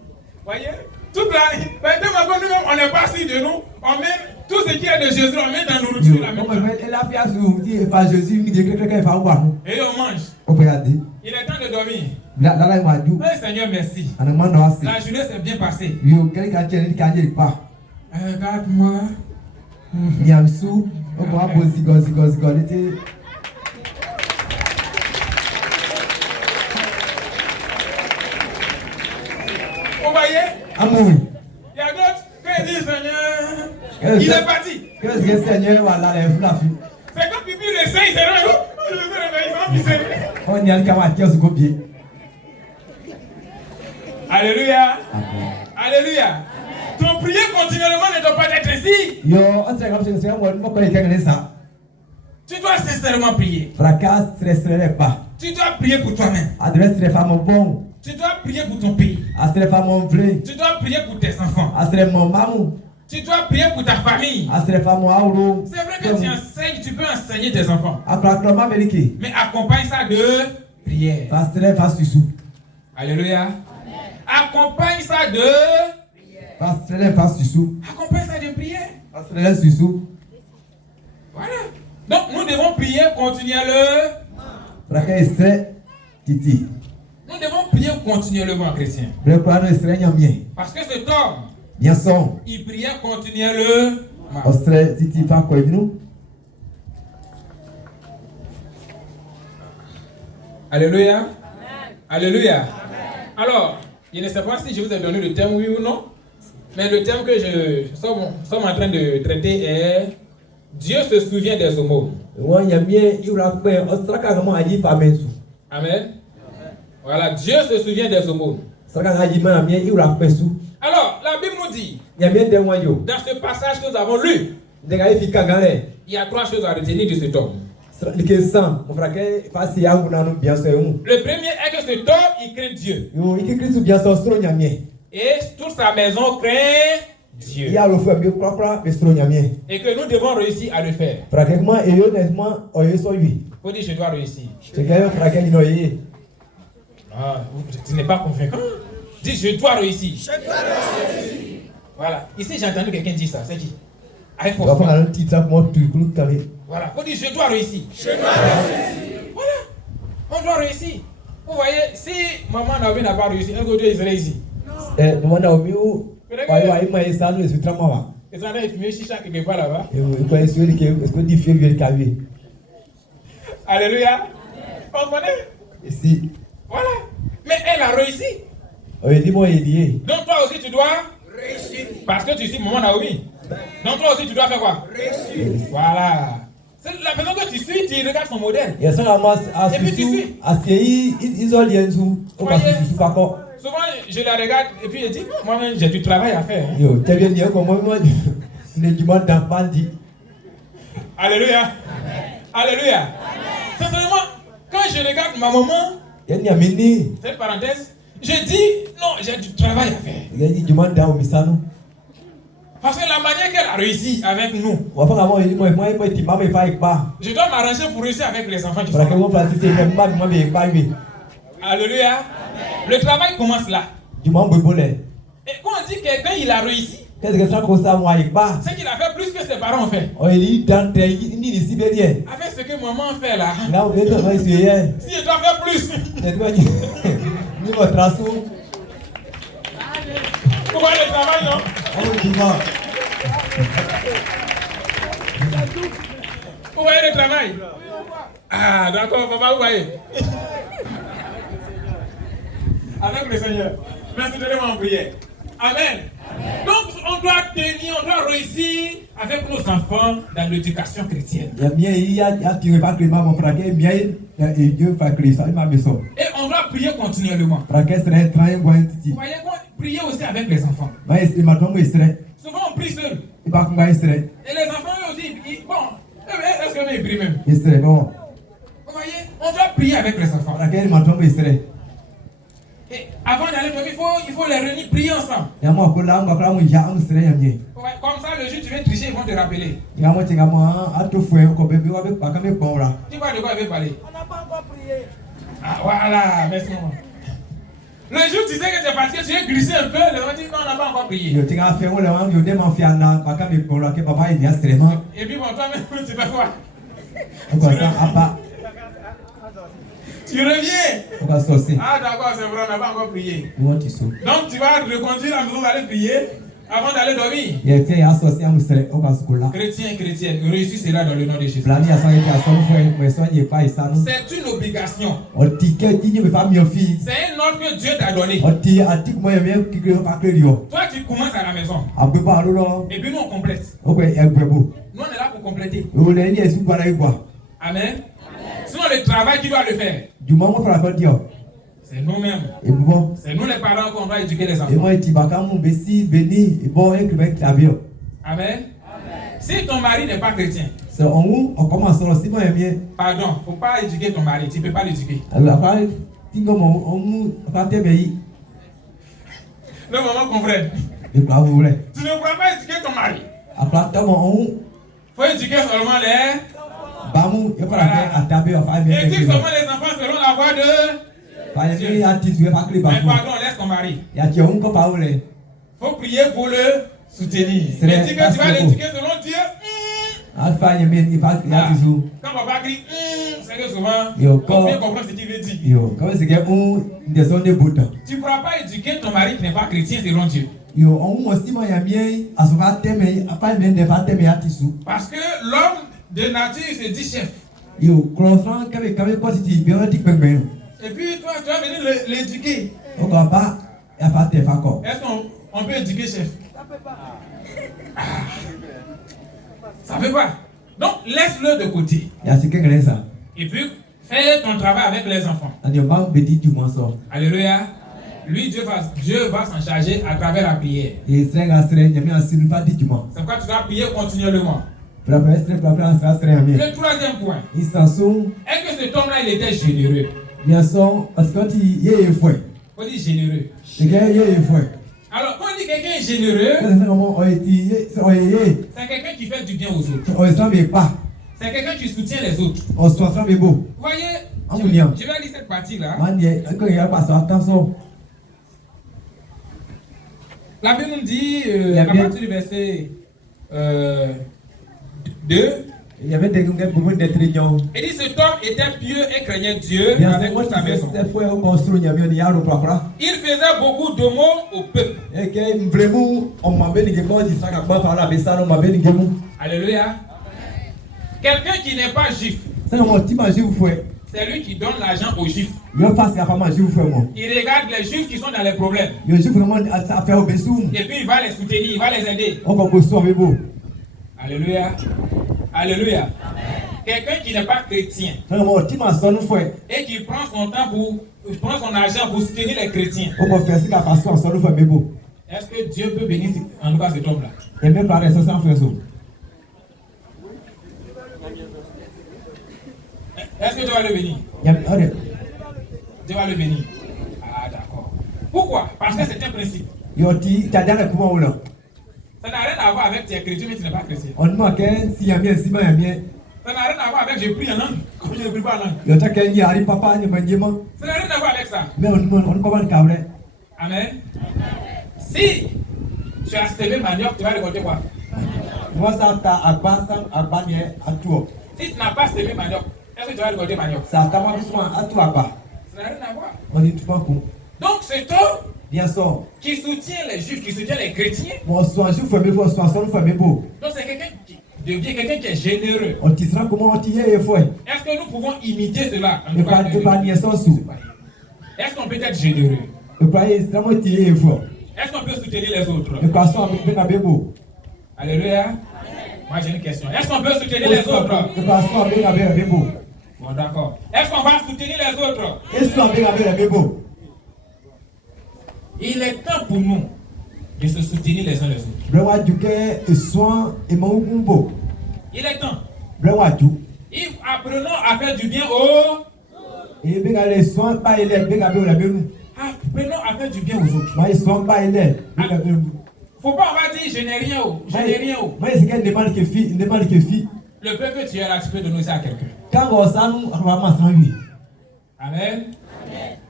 Voyez? Toute la. Maintenant, nous-mêmes, on n'est pas sûr de nous. On met tout ce qui est de Jésus, on met dans la nourriture la Comment même. elle a fait sur dit pas Jésus, il dit que quelqu'un va voir. Et on mange. On peut regarder. Il est temps de dormir. Là il m'a dit. Oui, Seigneur, merci. On a demandé assez. La journée s'est bien passée. Yo, quelqu'un qui a dit pas. Regarde-moi. Niamsou, on va poser zigo. Vous voyez? Amour. Il y a d'autres qui disent Seigneur. Il est parti. Qu'est-ce que le Seigneur va là, les flafis? C'est comme pipi le sein, il s'est réveillé. Je me suis réveillé, il s'est réveillé. On y a le camateur sur copier. Alléluia. Amen. Alléluia. Ton prière continuellement ne doit pas être ainsi. Yo, on s'est comme c'est moi, on connaît quelqu'un ça. Tu dois sincèrement prier. Fracas, stress, pas. Tu dois prier pour toi-même. Adresse les femmes bon. Tu dois prier pour ton pays. Astre les femmes vraies. Tu dois prier pour tes enfants. Astre mon mamou. Tu dois prier pour ta famille. Astre les femmes auro. C'est vrai que tu enseignes, tu peux enseigner tes enfants. Après le moment vérifié. Mais accompagne ça de prière. Astre les face sous. Alléluia. Accompagne ça de Astre les face sous. Accompagne ça de prière. Astre les sous. Voilà. Donc nous devons prier continuellement. Fracas stress titi. Nous devons prier continuellement, chrétiens. Le plan est stress bien. Parce que cet homme, Bien son. il priait continuellement. Ostre titi pas quoi nous. Alléluia. Amen. Alléluia. Amen. Alors, je ne sais pas si je vous ai donné le thème, oui ou non. Mais le thème que sommes en train de traiter est Dieu se souvient des aumônes. Amen. Voilà, Dieu se souvient des aumônes. Alors, la Bible nous dit, dans ce passage que nous avons lu, il y a trois choses à retenir de cet homme. Le premier est que cet homme, il craint Dieu. Et toute sa maison craint Dieu. Et que nous devons réussir à le faire. Faut dire, je dois réussir. Ah, tu n'es pas convaincant. Dis, je dois réussir. Voilà. Ici, j'ai entendu quelqu'un dire ça. C'est qui? Voilà. Faut dire, je dois réussir. Voilà. On doit réussir. Vous voyez, si maman Naomi n'a pas réussi, un jour Dieu serait ici. Ils sont en train de fumer chicha quelque part là-bas. Alléluia. On connaît? Ici. Voilà. Mais elle a réussi. Donc toi aussi tu dois réussir. Parce que tu suis maman Naomi. Donc toi aussi tu dois faire quoi? Réussir. Voilà. C'est la personne que tu suis, tu regardes son modèle. Et puis tu suis. Souvent je la regarde et puis je dis, moi-même j'ai du travail à faire. Alléluia. Alléluia. Sincèrement, quand je regarde ma maman, c'est une parenthèse, Je dis, non, j'ai du travail à faire. Il dit demande dans Misano. Parce que la manière qu'elle a réussi avec nous, Wa fa ngamo moi moi ti mama fa ikba. je dois m'arranger pour réussir avec les enfants qui Para que sont vous là. placer c'est moi moi be ikba mi. Alléluia. Le travail commence là. Demande bobole. Et quand on dit quelqu'un il a réussi, Qu'est-ce que ça cause ça moi ikba? c'est qu'il a fait plus que ses parents ont fait. Oh il dans ni sibérie. Avec ce que maman fait là. Là on est dans ici hier. Si je dois faire plus, C'est toi ni votre traçou. vous voyez le travail, non? On dit moi. Vous voyez le travail? Ah, d'accord, papa, vous voyez. Avec le Seigneur. Merci de moi en prière. Amen. Donc, on doit tenir, on doit réussir avec nos enfants dans l'éducation chrétienne. Ya mien il y a tiré pas que maman frère mien et Dieu fa créer ça ma maison. Et on doit prier continuellement. Frère serait train boin Vous titi. voyez quoi? Prier aussi avec les enfants. Mais il m'a tombé serait. Souvent, on prie seul. Il pas qu'on serait. Et les enfants eux aussi, bon, est-ce qu'on prie même? Il serait non. Vous voyez? On doit prier avec les enfants. Frère il m'a tombé serait. Et avant d'aller dormir, il faut les réunir, prier ensemble. Ya moi ko la ngakra mo ya am serait ya mien. Ouais, comme ça, le jour où tu viens tricher, ils vont te rappeler. Ya moi tinga moi ato fou ko bébé wa be pa ka me kon ra. Tu vois de quoi il veut parler? On n'a pas encore prié. Ah, voilà, merci maman. Le jour où tu sais que tu es parti, tu es glissé un peu, les gens disent non, on n'a pas encore prié. Yo tinga fait on le wan yo dem en fiana pa ka me kon ra ke papa il y a vraiment. Et puis bon, toi-même, tu fais quoi? On va ça apa. Tu reviens. On va saucer. Ah, d'accord, c'est vrai, on n'a pas encore prié. Moi tu sou. Donc, tu vas reconduire à la maison d'aller prier avant d'aller dormir. Ya tiens ya saucer am serait on va skola. Chrétien, chrétienne, réussis cela dans le nom de Jésus. Blani ya sangi ya son frère mais soigner pas ça non. C'est une obligation. O ticket ti ni me fa mi fi. C'est un ordre que Dieu t'a donné. O ti atik mo ya me ki ko pa ke rio. Toi, tu commences à la maison. Abe ba lo lo. Et puis nous, on complète. O ko e gbebo. Nous, on est là pour compléter. O le ni esu gba la igba. Amen. Sinon, le travail, qui doit le faire? Du moment fra ko dio. C'est nous-mêmes. Et bon, C'est nous les parents qu'on doit éduquer les et enfants. moi ti ba ka mu be si béni et bon et que avec la bio. Amen. Si ton mari n'est pas chrétien, C'est on commence sur si moi bien. pardon, faut pas éduquer ton mari. Tu peux pas l'éduquer. Alors après tingo mo on ka te be yi. Le maman comprenne. Et pas vous voulez. Tu ne pourras pas éduquer ton mari. Après ta mo on Faut éduquer seulement les... ba mu e para ke atabe o fa bien. Éduque seulement les enfants selon la voie de... Pas ni a ti tu pas que ba. Mais pardon, laisse ton mari. Ya ti on ko pa voulez. Faut prier pour le soutenir. C'est Mais dis que tu vas c'est l'éduquer selon Dieu. Alpha ni me ni fa ya ti su. Quand papa crie, c'est que souvent, Yo, on peut bien comprendre ce qu'il veut dire. Yo, comment c'est que on des zones bout. Tu ne pourras pas éduquer ton mari qui n'est pas chrétien selon Dieu. Yo, on mo si mo ya bien asofa teme apa me de fa teme ya ti su. Parce que l'homme de nature il se dit chef. Yo, croissant kame ko ti bien ti pembe. Et puis toi, tu vas venir l'éduquer. O ko ba ya fa te fa ko. Est-ce qu'on peut éduquer chef? Ça peut pas. Ça ne peut pas. Donc laisse-le de côté. Ya si kengele ça. Et puis fais ton travail avec les enfants. Ani o ba be di du mo so. Alléluia. Lui, Dieu va s'en charger à travers la prière. E strenga stre nyame asiru fa di du mo. C'est pourquoi tu dois prier continuellement. Pra stre sa stre ya mi. Le troisième point Ils s'en sont est que cet homme-là, il était généreux. bien son parce que ti ye fouet. On dit généreux. C'est que ye fouet. Alors, quand on dit quelqu'un est généreux, C'est comment o ti o ye c'est quelqu'un qui fait du bien aux autres. o ça me pas. C'est quelqu'un qui soutient les autres. O so ça me beau. Vous voyez, Ah, je oui, bien. vais lire cette partie-là. Man ye ko ya pas so attention. La Bible nous dit, La à Bible- partir du verset 2, Il y avait des beaucoup d'être ignorants. il dit cet homme était pieux et craignait Dieu Bien avec sûr, toute sa maison. c'est fois on construit il y avait des yaro quoi. Il faisait beaucoup d'aumônes au peuple. Et que vraiment on m'a béni que moi dis ça que pas faire la besa on m'a béni que moi. Alléluia. Quelqu'un qui n'est pas juif, C'est mon petit manger vous fait. c'est lui qui donne l'argent aux juifs. Yo passe à pas manger vous fait moi. Il regarde les juifs qui sont dans les problèmes. Yo je vraiment ça fait au besou. Et puis il va les soutenir, il va les aider. On va bosser avec vous. Alléluia. Alléluia. Quelqu'un qui n'est pas chrétien C'est mon petit manger nous fait. et qui prend son temps prend son argent pour soutenir les chrétiens. On va faire ce qu'a passé en nous fait mais beau. Est-ce que Dieu peut bénir en tout cas cet homme-là? Et même par ça sans faire ça. Est-ce que Dieu va le bénir? Il y a allez. Dieu va le bénir. Ah d'accord. Pourquoi? Parce que c'est un principe. Yoti tadana kuma wala. Ça n'a rien à voir avec tes chrétiens, mais tu n'es pas chrétien. On ma ken si yamien si ma yamien. Ça n'a rien à voir avec je prie en langue, comme je ne prie pas en langue. Yota ken yi ari papa ni manjema. Ça n'a rien à voir avec ça. Mais on pas mal câble. Amen. Si tu as semé manioc, tu vas récolter quoi? Moi ça ta agba ni atuo. Si tu n'as pas semé manioc, est-ce que tu vas récolter manioc? Ça ta moi souvent atu agba. Ça n'a rien à voir. On dit tout pas coup. Donc c'est toi Bien sûr. qui soutient les juifs, qui soutient les chrétiens. Moi souvent je fais mes fois souvent son fait mes beau. Donc c'est quelqu'un qui est généreux. On tissera comment on tient et foi. Est-ce que nous pouvons imiter cela? Et pas ni sans sou. Est-ce qu'on peut être généreux? Et pas extrêmement tirer et foi. Est-ce qu'on peut soutenir les autres? Et pas soit avec beau. Alléluia. Moi j'ai une question. Est-ce qu'on peut soutenir les autres? Et pas soit avec beau. Bon d'accord. Est-ce qu'on va soutenir les autres? Et soit avec beau. Il est temps pour nous de se soutenir les uns les autres. Blewa duke et soin et mon gumbo. Il est temps. Blewa du. Apprenons à faire du bien aux... Et bien les soins pas il est bien avec la belle. Apprenons à faire du bien aux autres. Moi ils sont pas il est. Faut pas on va dire je n'ai rien. Je n'ai rien. Moi c'est qu'elle demande que fille, demande que fille. Le peu que tu es là, tu peux donner ça à quelqu'un. Quand on s'en on va m'en lui. Amen.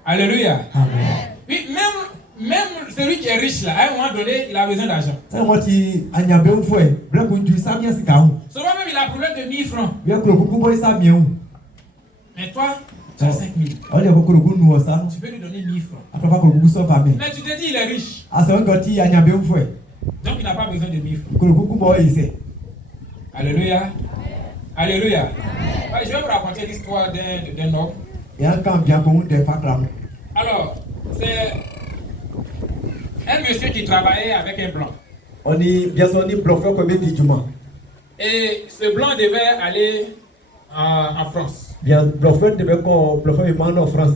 Alléluia. Amen. Oui, même celui qui est riche là, à un moment donné, il a besoin d'argent. Ça moi tu anyambe un fois. Bla ko du ça bien c'est quand. Souvent même il a problème de 1000 francs. Bien que beaucoup boy ça bien. Mais toi, tu as 5000. On est beaucoup de nous ça. Tu peux lui donner 1000 francs. Après pas beaucoup ça pas bien. Mais tu te dis il est riche. Ah c'est un gars qui anyambe un fois. Donc il n'a pas besoin de 1000 francs. Que beaucoup boy ici. Alléluia. Alléluia. Je vais vous raconter l'histoire d'un homme. Et un camp bien pour des facteurs. Alors, c'est un monsieur qui travaillait avec un blanc. On est bien sûr on est bluffé comme dit Juma. Et ce blanc devait aller en France. Bien bluffé devait qu'on bluffé en France.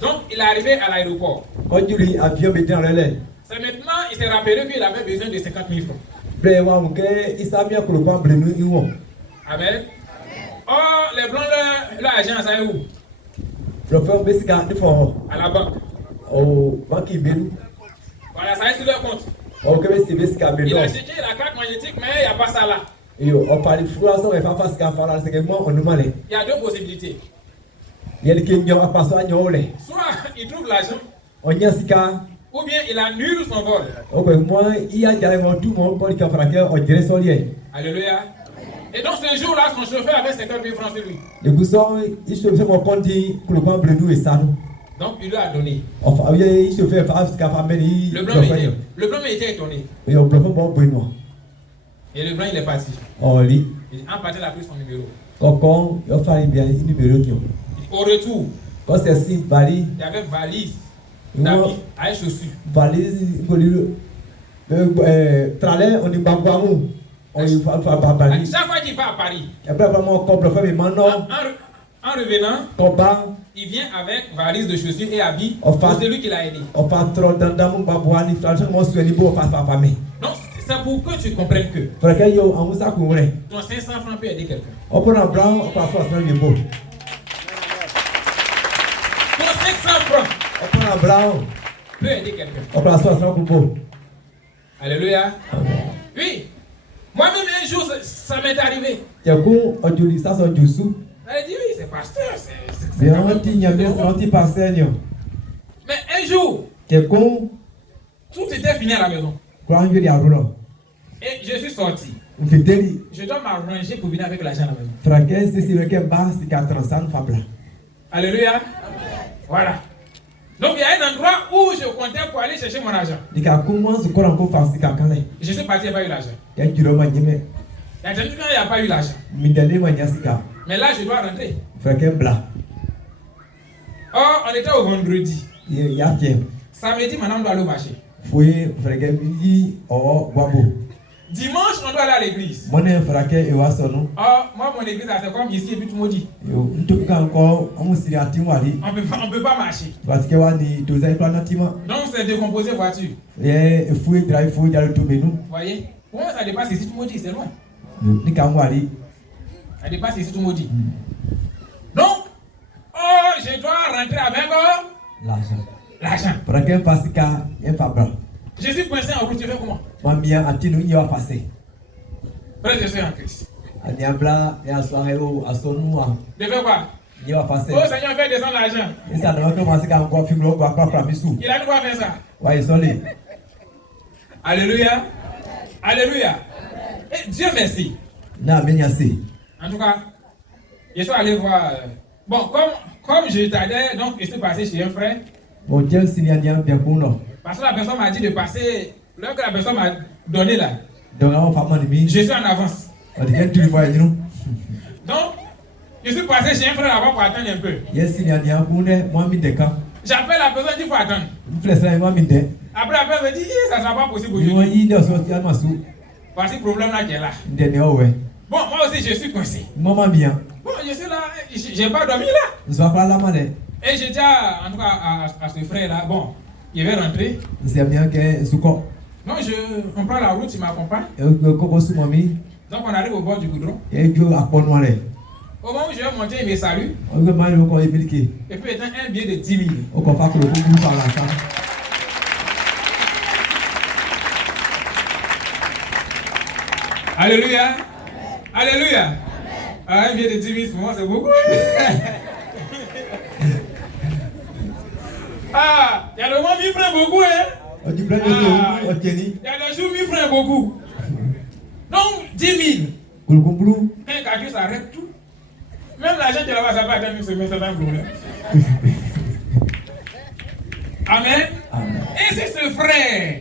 Donc il est arrivé à l'aéroport. Quand tu lui avion mettait en l'air. C'est maintenant il s'est rappelé qu'il avait besoin de 50 000 francs. Blewa muke isa bien que le pas bleu iwo. Amen. Oh, les blancs, leur argent, ça est où? Bluffé besika ni fo. À la banque. Au banque ibelu. Voilà, ça est sur leur compte. O que c'est besika Il belo. a checké la carte magnétique, mais il n'y a pas ça là. Yo on parle froissant et pas face qu'à faire c'est que moi on nous malé. Il y a deux possibilités. Il y a le qui a passé à nyole. Soit il trouve l'argent, On y a sika. ou bien il annule son vol. O que moi il y a déjà tout mon pour qui a fraqué on dirait sur lui. Alléluia. Et donc ce jour-là, son chauffeur avait 50 000 francs sur lui. Le gousson il se fait mon compte dit que le pas bleu et ça. Donc il lui a donné. Enfin il se fait face qu'à faire Le blanc était étonné. Et on bluffé bon bon. Et le blanc il est parti. On lit. Il a parti la pris son numéro. Quand il fallait bien une numéro qui. Au retour, Quand c'est si bali. il y avait valise d'habits à chaussures. Valise tralais on est babouamou. On y va bali. Chaque fois qu'il va à Paris, Et après vraiment on bluffé mais maintenant en revenant, combat il vient avec valise de chaussures et habits Enfin. pour celui qui l'a aidé. on fait trop dans mon babouani franchement sur niveau face à famille. Donc c'est pour que tu comprennes que Frère que yo on ça couvre. ton 500 francs peut aider quelqu'un. On prend un blanc on passe sur le beau. Ton 500 francs On prend un blanc peut aider quelqu'un. on passe sur le beau. Alléluia. Oui. Moi-même un jour, ça m'est arrivé. Tiens coup on dit ça son dessous. Elle dit oui, c'est pasteur. C'est Bien quand même- on dit n'y a bien on dit pas seigneur. Mais un jour, Tiens coup tout était fini à la maison. quand je dis à Bruno. Et je suis sorti. On fait télé. Je dois m'arranger pour venir avec l'argent à la maison. Frère que c'est le que bas c'est 400 fabla. Alléluia. Voilà. Donc il y a un endroit où je comptais pour aller chercher mon argent. Di ka comment se colle encore face ka kanai. Je suis parti, il n'y a pas eu l'argent. Ya juro ma nyeme. Il y a des gens qui n'ont pas eu l'argent. Mi dale ma nyasika. Mais là, je dois rentrer. Frère que bla. Oh, on était au vendredi. Ya tient. Samedi, maintenant, on doit aller au marché. Foi frère que mi o wabo. Dimanche, on doit aller à l'église. Mon frère que e wa sono. Oh, moi, mon église, c'est comme ici, et puis tout le monde dit. Yo nto ka encore on se ri ati wali. On peut pas marcher. Parce que wa ni to zai plan natima. Donc, c'est décomposé voiture. E foi drive foi jalo to menu. Vous voyez? Pour moi, ça dépasse ici, tout le monde dit, c'est loin. Ni ka wali. Ça dépasse ici, tout le monde dit. Donc, oh, je dois rentrer avec L'argent. l'argent. Fraquin Pasika, un fabra. Je suis coincé en route, tu fais comment? Mamia, Atinu, y va passer. Frère, je suis en Christ. Aniabla, et à soirée, à son mois. Je fais quoi? Y va passer. Oh Seigneur, fais descendre l'argent. Et ça ne va commencer qu'à encore filmer, on va pas faire bisou. Il a nous faire ça. Ouais, solide. Alléluia. Alléluia. Et Dieu merci. Na, merci. En tout cas, je suis allé voir. Bon, comme je t'allais, donc je suis passé chez un frère. Bon Dieu, s'il y a bien pour nous. Parce que la personne m'a dit de passer. L'heure que la personne m'a donné là. Donc, on va faire de Je suis en avance. On dit que tu le vois, nous. Donc, je suis passé chez un frère là-bas pour attendre un peu. Yes, s'il y a bien pour nous, moi, je suis J'appelle la personne, il faut attendre. Après, la personne me dit, ça ne sera pas possible aujourd'hui. Voici le problème là qui est là. Bon, moi aussi, je suis coincé. Bon, je suis là, je n'ai pas dormi là. Et j'ai dit en tout cas à ce frère là, bon, il va rentrer. Donc, on prend la route, il m'accompagne. Donc, on arrive au bord du goudron. Au moment où je vais monter, il me salue. Et puis, étant un billet de 10 000. Alléluia. Alléluia. Ah, un billet de 10 000 pour moi, c'est beaucoup. Ah, il y a le mois 1000 francs beaucoup, hein? Il y a le jour 1000 francs beaucoup. Donc, 10 000. Quand quelqu'un s'arrête tout. Même l'argent qui est là-bas, ça va attendre une semaine, c'est un problème. Amen. Amen. Et c'est ce frère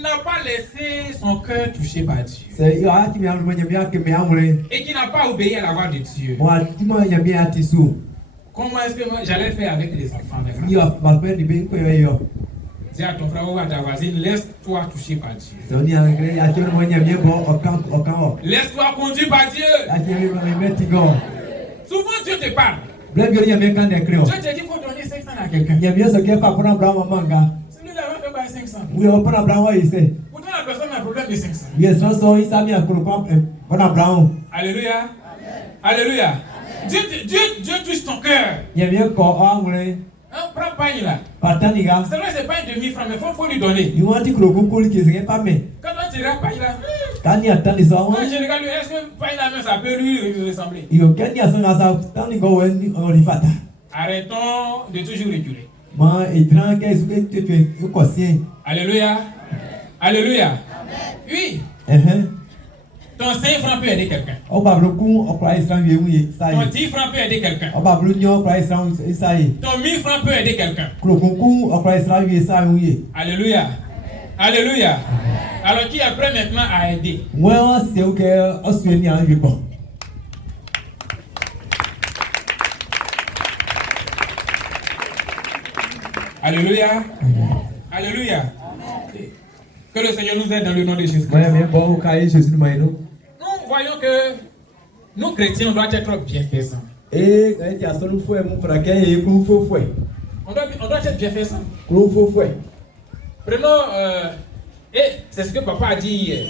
n'a pas laissé son cœur touché par Dieu. Et qui n'a pas obéi à la voix de Dieu. Comment est-ce que j'allais faire avec les enfants? Dis à ton frère ou à ta voisine, laisse-toi toucher par Dieu. Laisse-toi conduire par Dieu. Souvent Dieu te parle. Dieu te dit qu'il faut donner 500 à quelqu'un. Celui-là va faire quoi 500? Pourtant la personne a un problème de 500. Alléluia. Alléluia. Dieu touche ton cœur. Prends pagne là. C'est vrai, c'est pas une demi-franc, mais il faut lui donner. Quand on dirait pagne là, moi je regarde lui, est-ce que pagne là, ça peut lui ressembler? Arrêtons de toujours reculer. Alléluia. Alléluia. Oui. Ton 5 francs peut aider quelqu'un. Ton 10 francs peut aider quelqu'un. Ton 1000 francs peut aider quelqu'un. Alléluia. Alléluia. Alors qui est prêt maintenant à aider? Alléluia. Alléluia. Que le Seigneur nous aide dans le nom de Jésus. Nous voyons que nous chrétiens, on doit être bienfaisants. On doit être bienfaisants. Prenons, et c'est ce que papa a dit hier.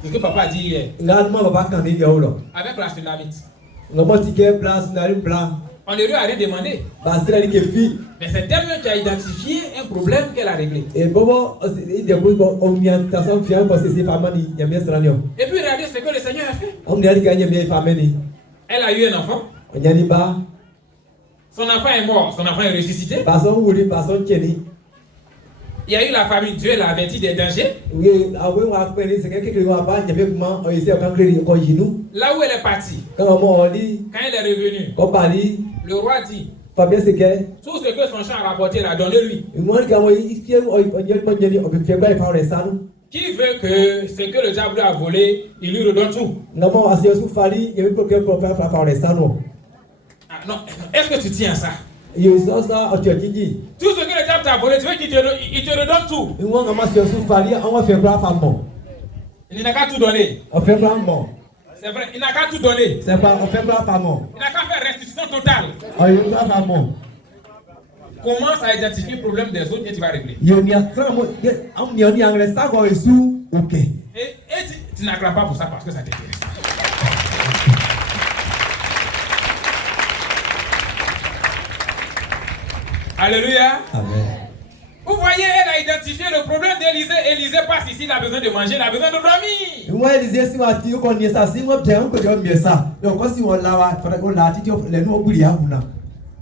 C'est ce que papa a dit hier. Avec la tsunamite. On ne lui a rien demandé. Mais c'est elle-même qui a identifié un problème qu'elle a réglé. Et puis regardez ce que le Seigneur a fait. Elle a eu un enfant. Son enfant est mort, son enfant est ressuscité. Il y a eu la famille, Dieu l'a averti des dangers. Là où elle est partie, quand elle est revenue, le roi dit, tout ce que son champ a rapporté, il a donné lui. Qui veut que ce que le diable a volé, il lui redonne tout. Ah, non, est-ce que tu tiens à ça? Tout ce que le diable t'a volé, tu veux qu'il te redonne tout. Il n'a qu'à tout donner. C'est vrai, il n'a qu'à tout donner. Il n'a qu'à faire restitution totale. Commence à identifier le problème des autres et tu vas régler. Et tu n'acclames pas pour ça parce que ça t'intéresse. Alléluia. Amen. Vous voyez, elle a identifié le problème d'Élisée. Élisée passe ici, il a besoin de manger, il a besoin de dormir. Moi, Élisée, si on tire qu'on y est ça, si moi bien, on peut dire mieux ça. Donc, si on l'a, on l'a dit, les nous, on peut.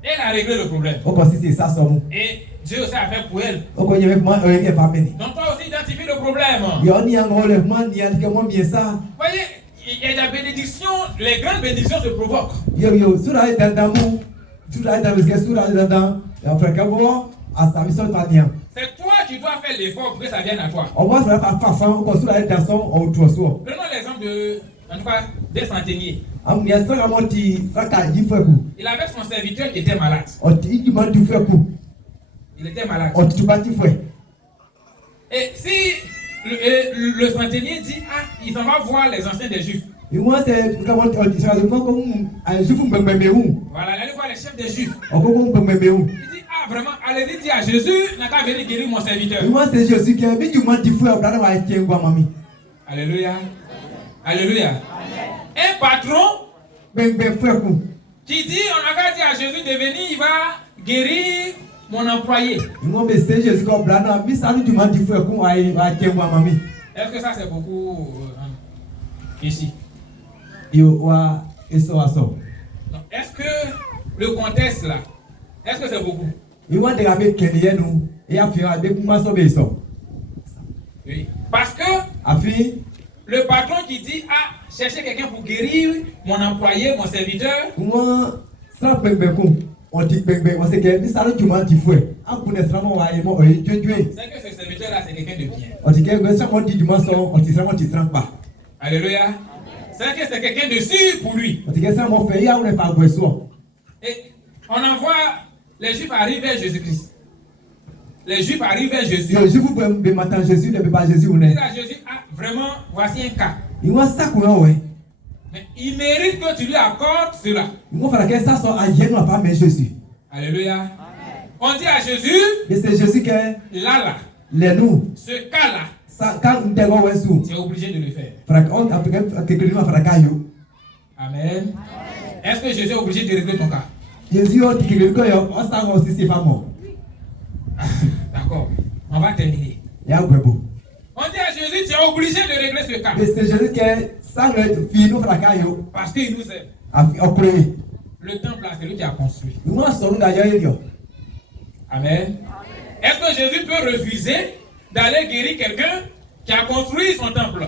Elle a réglé le problème. On consiste ça, ça. Et Dieu aussi a fait pour elle. On connaît avec moi, il est pas mené. Donc toi aussi identifie le problème. Il y a un enlèvement, il y a un mieux ça. Vous voyez, il y a des bénédictions, les grandes bénédictions se provoquent. Yo, sur la dans d'amour, sur la dans le sur la dans, après qu'on voit, à sa mission de famille. C'est toi qui dois faire l'effort pour que ça vienne à toi. On va faire pas façon, on sur la dans son autre soi. Prenons l'exemple de, en tout cas, des centeniers. Il avait son serviteur qui était malade. Il était malade. Et si le centenier dit, ah, il s'en va voir les anciens des Juifs. Voilà, il allait voir les chefs des Juifs. Il dit, ah, vraiment, allez-y dire à Jésus, n'a qu'à venir guérir mon serviteur. Alléluia. Alléluia. Un patron qui dit, on n'a qu'à dire à Jésus de venir, il va guérir mon employé. Est-ce que ça c'est beaucoup ici? Est-ce que le contexte là, est-ce que c'est beaucoup? Oui. Parce que le patron qui dit, ah, cherchez quelqu'un pour guérir mon employé, mon serviteur. C'est que ce serviteur là c'est quelqu'un de bien. Alléluia. C'est que c'est quelqu'un de sûr pour lui. Et on envoie les Juifs arrivent vers Jésus-Christ. Les Juifs arrivent vers Jésus. Jésus, ah, vraiment, voici un cas. Mais il mérite que tu lui accordes cela. Alléluia. On dit à Jésus, là, ce cas-là, tu es obligé de le faire. Amen. Est-ce que Jésus est obligé de régler ton cas? D'accord. On va terminer. On dit à Jésus, tu es obligé de régler ce cas. Parce qu'il nous aime. Le temple là, c'est lui qui a construit. Amen. Est-ce que Jésus peut refuser d'aller guérir quelqu'un qui a construit son temple?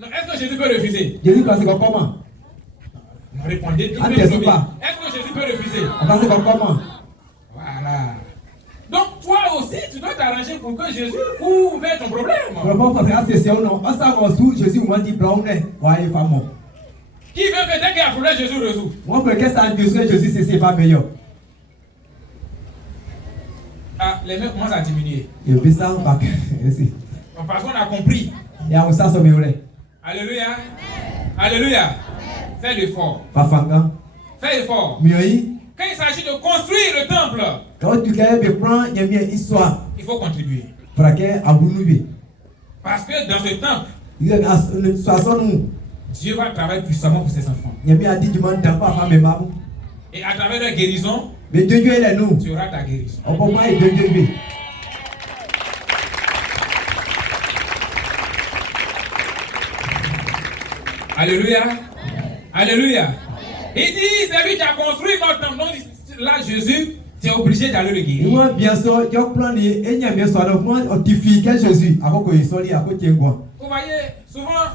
Non, est-ce que Jésus peut refuser? Non, répondez. Est-ce que Jésus peut refuser? Voilà. Donc toi aussi, tu dois t'arranger pour que Jésus ouvre ton problème. Qui veut que dès qu'il y a un problème, Jésus résout? Ah, les mains commencent à diminuer. Parce qu'on a compris. Alléluia. Alléluia. Fais l'effort. Fais l'effort. Quand il s'agit de construire le temple, il faut contribuer. Parce que dans ce temple, Dieu va travailler puissamment pour ses enfants. Et à travers la guérison, tu auras ta guérison. Alléluia. Alléluia. Il dit, c'est lui qui a construit notre temple. Donc là, Jésus, tu es obligé d'aller le guérir. Vous voyez, souvent,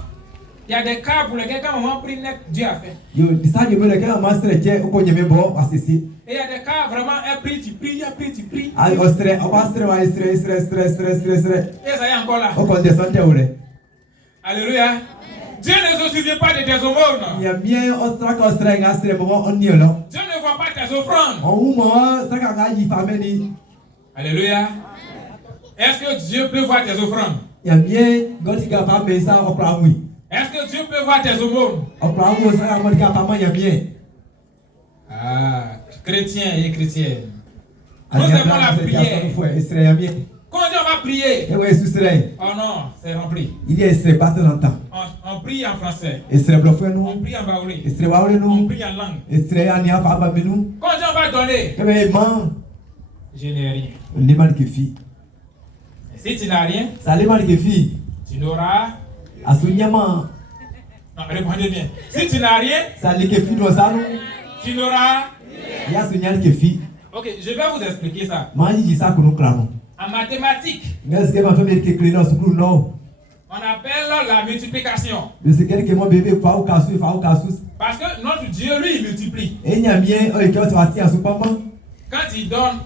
il y a des cas pour lesquels quand on prie net, Dieu a fait. Et il y a des cas vraiment, un prix, tu pries, un prix, tu pries. Et ça y est encore là. Alléluia. Dieu ne se souvient pas de tes aumônes. Dieu ne voit pas tes offrandes. Alléluia. Est-ce que Dieu peut voir tes offrandes? Est-ce que Dieu peut voir tes aumônes? Ah, chrétiens et chrétiennes. Nous aimons la prière. Quand on dit on va prier. Et ouais, sous cela. Oh non, c'est rempli. Il y a ce pas de temps. On prie en français. Et ce bluffé nous. On prie en baoulé. Et ce baoulé On nous. prie en langue. Et ce ania fa ba nous. Quand Dieu va donner, Eh ben man. je n'ai rien. Les mal que fi. Si tu n'as rien, Ça les mal que fi. tu n'auras. Asunyama. Non, répondez bien. Si tu n'as rien, Ça les que fi nous ça nous. tu n'auras. Il y a sunyal que fi. Ok, je vais vous expliquer ça. Man dit ça que nous clamons. En mathématiques, Mais ce que ma famille qui clé dans ce coup non. on appelle la multiplication. Mais c'est quelqu'un mon bébé fa ou kasu. Parce que notre Dieu, lui, il multiplie. Et il y a bien oh qui va tirer sur papa. Quand il donne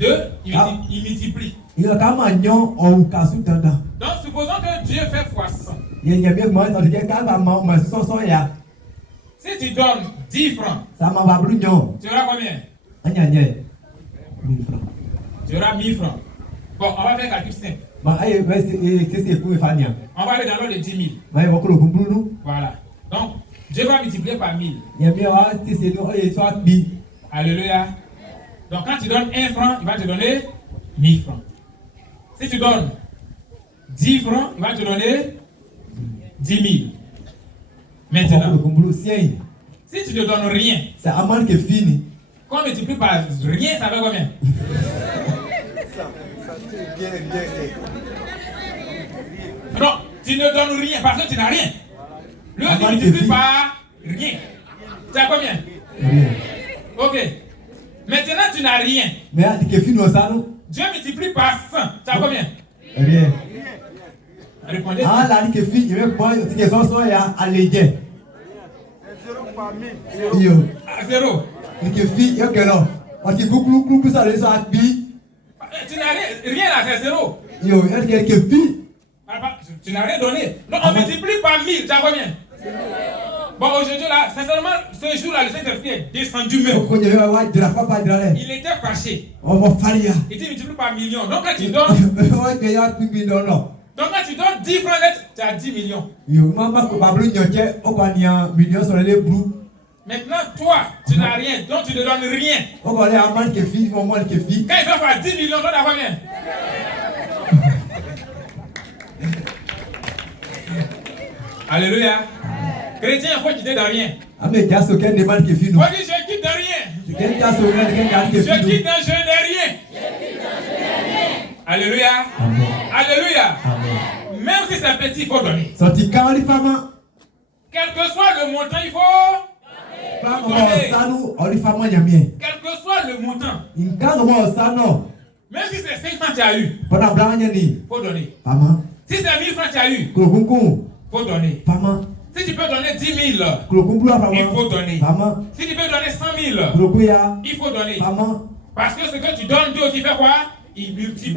2, il multiplie. Il a quand même nyon ou kasu tanda. Donc, supposons que Dieu fait fois 100. Il y a bien moi dans le cas va ma so ya. Si tu donnes 10 francs, Ça m'a pas bleu nyon. tu auras combien? Anya 1000 francs. Tu auras 1000 francs. Bon, on va faire calcul simple. Ma aye c'est pour fania. On va aller dans l'ordre de 10 000. Ma va ko lo kumbulu nu. Voilà. Donc, Dieu va multiplier par 1000. Ya bien wa ti c'est no e soit bi. Alléluia. Donc, quand tu donnes 1 franc, il va te donner 1000 francs. Si tu donnes 10 francs, il va te donner 10 000. Maintenant, si tu ne donnes rien, c'est amal que fini. quand on multiplie par rien, ça fait combien? Non, tu ne donnes rien parce que tu n'as rien. Lui aussi multiplie par rien. Tu as combien? Rien. Ok. Maintenant, tu n'as rien. Mais que fini ça nous. Dieu multiplie par 100. Tu as combien? Rien. Répondez. Ah là que fini, je vais prendre ce que so ya alléger. 0 par 1000. Yo. À 0. Que fini, yo que non. Parce que beaucoup ça les a bi. Tu n'as rien là, c'est 0. Yo, que fini. Tu n'as rien donné. Donc on multiplie par 1000. Tu as combien? Bon, aujourd'hui là, sincèrement, ce jour-là, le Saint-Esprit est descendu même. Il était fâché. Il dit multiplie par million. Donc quand tu donnes. Donc quand tu donnes 10 francs net, tu as 10 millions. Maintenant, toi, tu n'as rien, donc tu ne donnes rien. Quand il va faire 10 millions, toi, tu as combien? Alléluia. Chrétien, il faut quitter de rien. Il faut dire, je quitte de rien. Je quitte d'un jeu de rien. Alléluia. Alléluia. Même si c'est petit, il faut donner. Quel que soit le montant, il faut donner. Quel que soit le montant. Même si c'est 5 francs que tu as eu, il faut donner. Si c'est 1000 francs que tu as eu, il faut donner. Si tu peux donner 10 000, il faut donner. Si tu peux donner 100 000, il faut donner. Parce que ce que tu donnes, Dieu aussi fait quoi? Il multiplie.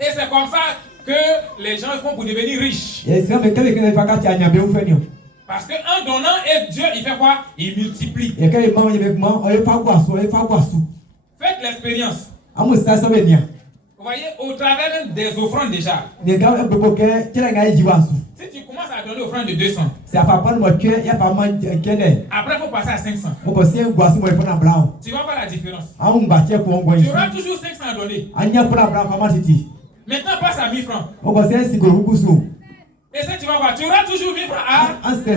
Et c'est comme ça que les gens font pour devenir riches. Parce qu'en donnant, et Dieu, il fait quoi? Il multiplie. Faites l'expérience. Vous voyez, au travers même des offrandes déjà. Si tu commences à donner offrande de 200, après il faut passer à 500. Tu vas voir la différence. Tu auras toujours 500 à donner. Maintenant passe à 1000 francs. Et ça tu vas voir, tu auras toujours 1000 francs à... Tu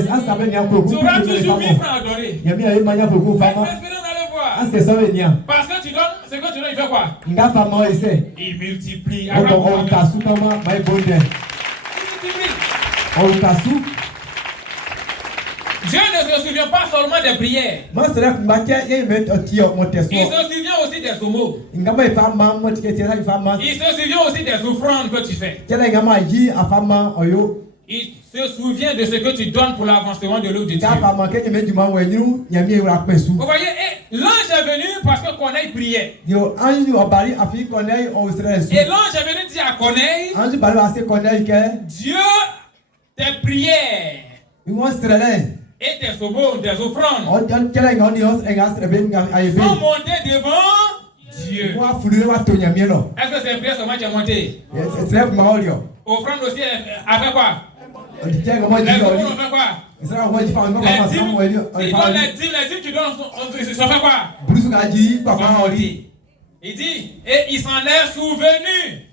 auras toujours 1000 francs à donner. Faites l'expérience d'aller voir. Parce que tu donnes, ce que tu donnes, il fait quoi? Il multiplie. Il multiplie. Dieu ne se souvient pas seulement des prières. Il se souvient aussi des aumônes. Il se souvient aussi des offrandes que tu fais. Il se souvient de ce que tu donnes pour l'avancement de l'œuvre de Dieu. Vous voyez, l'ange est venu parce que Corneille priait. Et l'ange est venu dire à Corneille, Dieu, tes prières et tes aumônes, tes offrandes sont montées devant Dieu. Est-ce que c'est prière seulement qui est montée? Offrande aussi, a fait quoi? Les aumônes ont fait quoi? Les dîmes, tu donnes, ça fait quoi? Il dit, et il s'en est souvenu.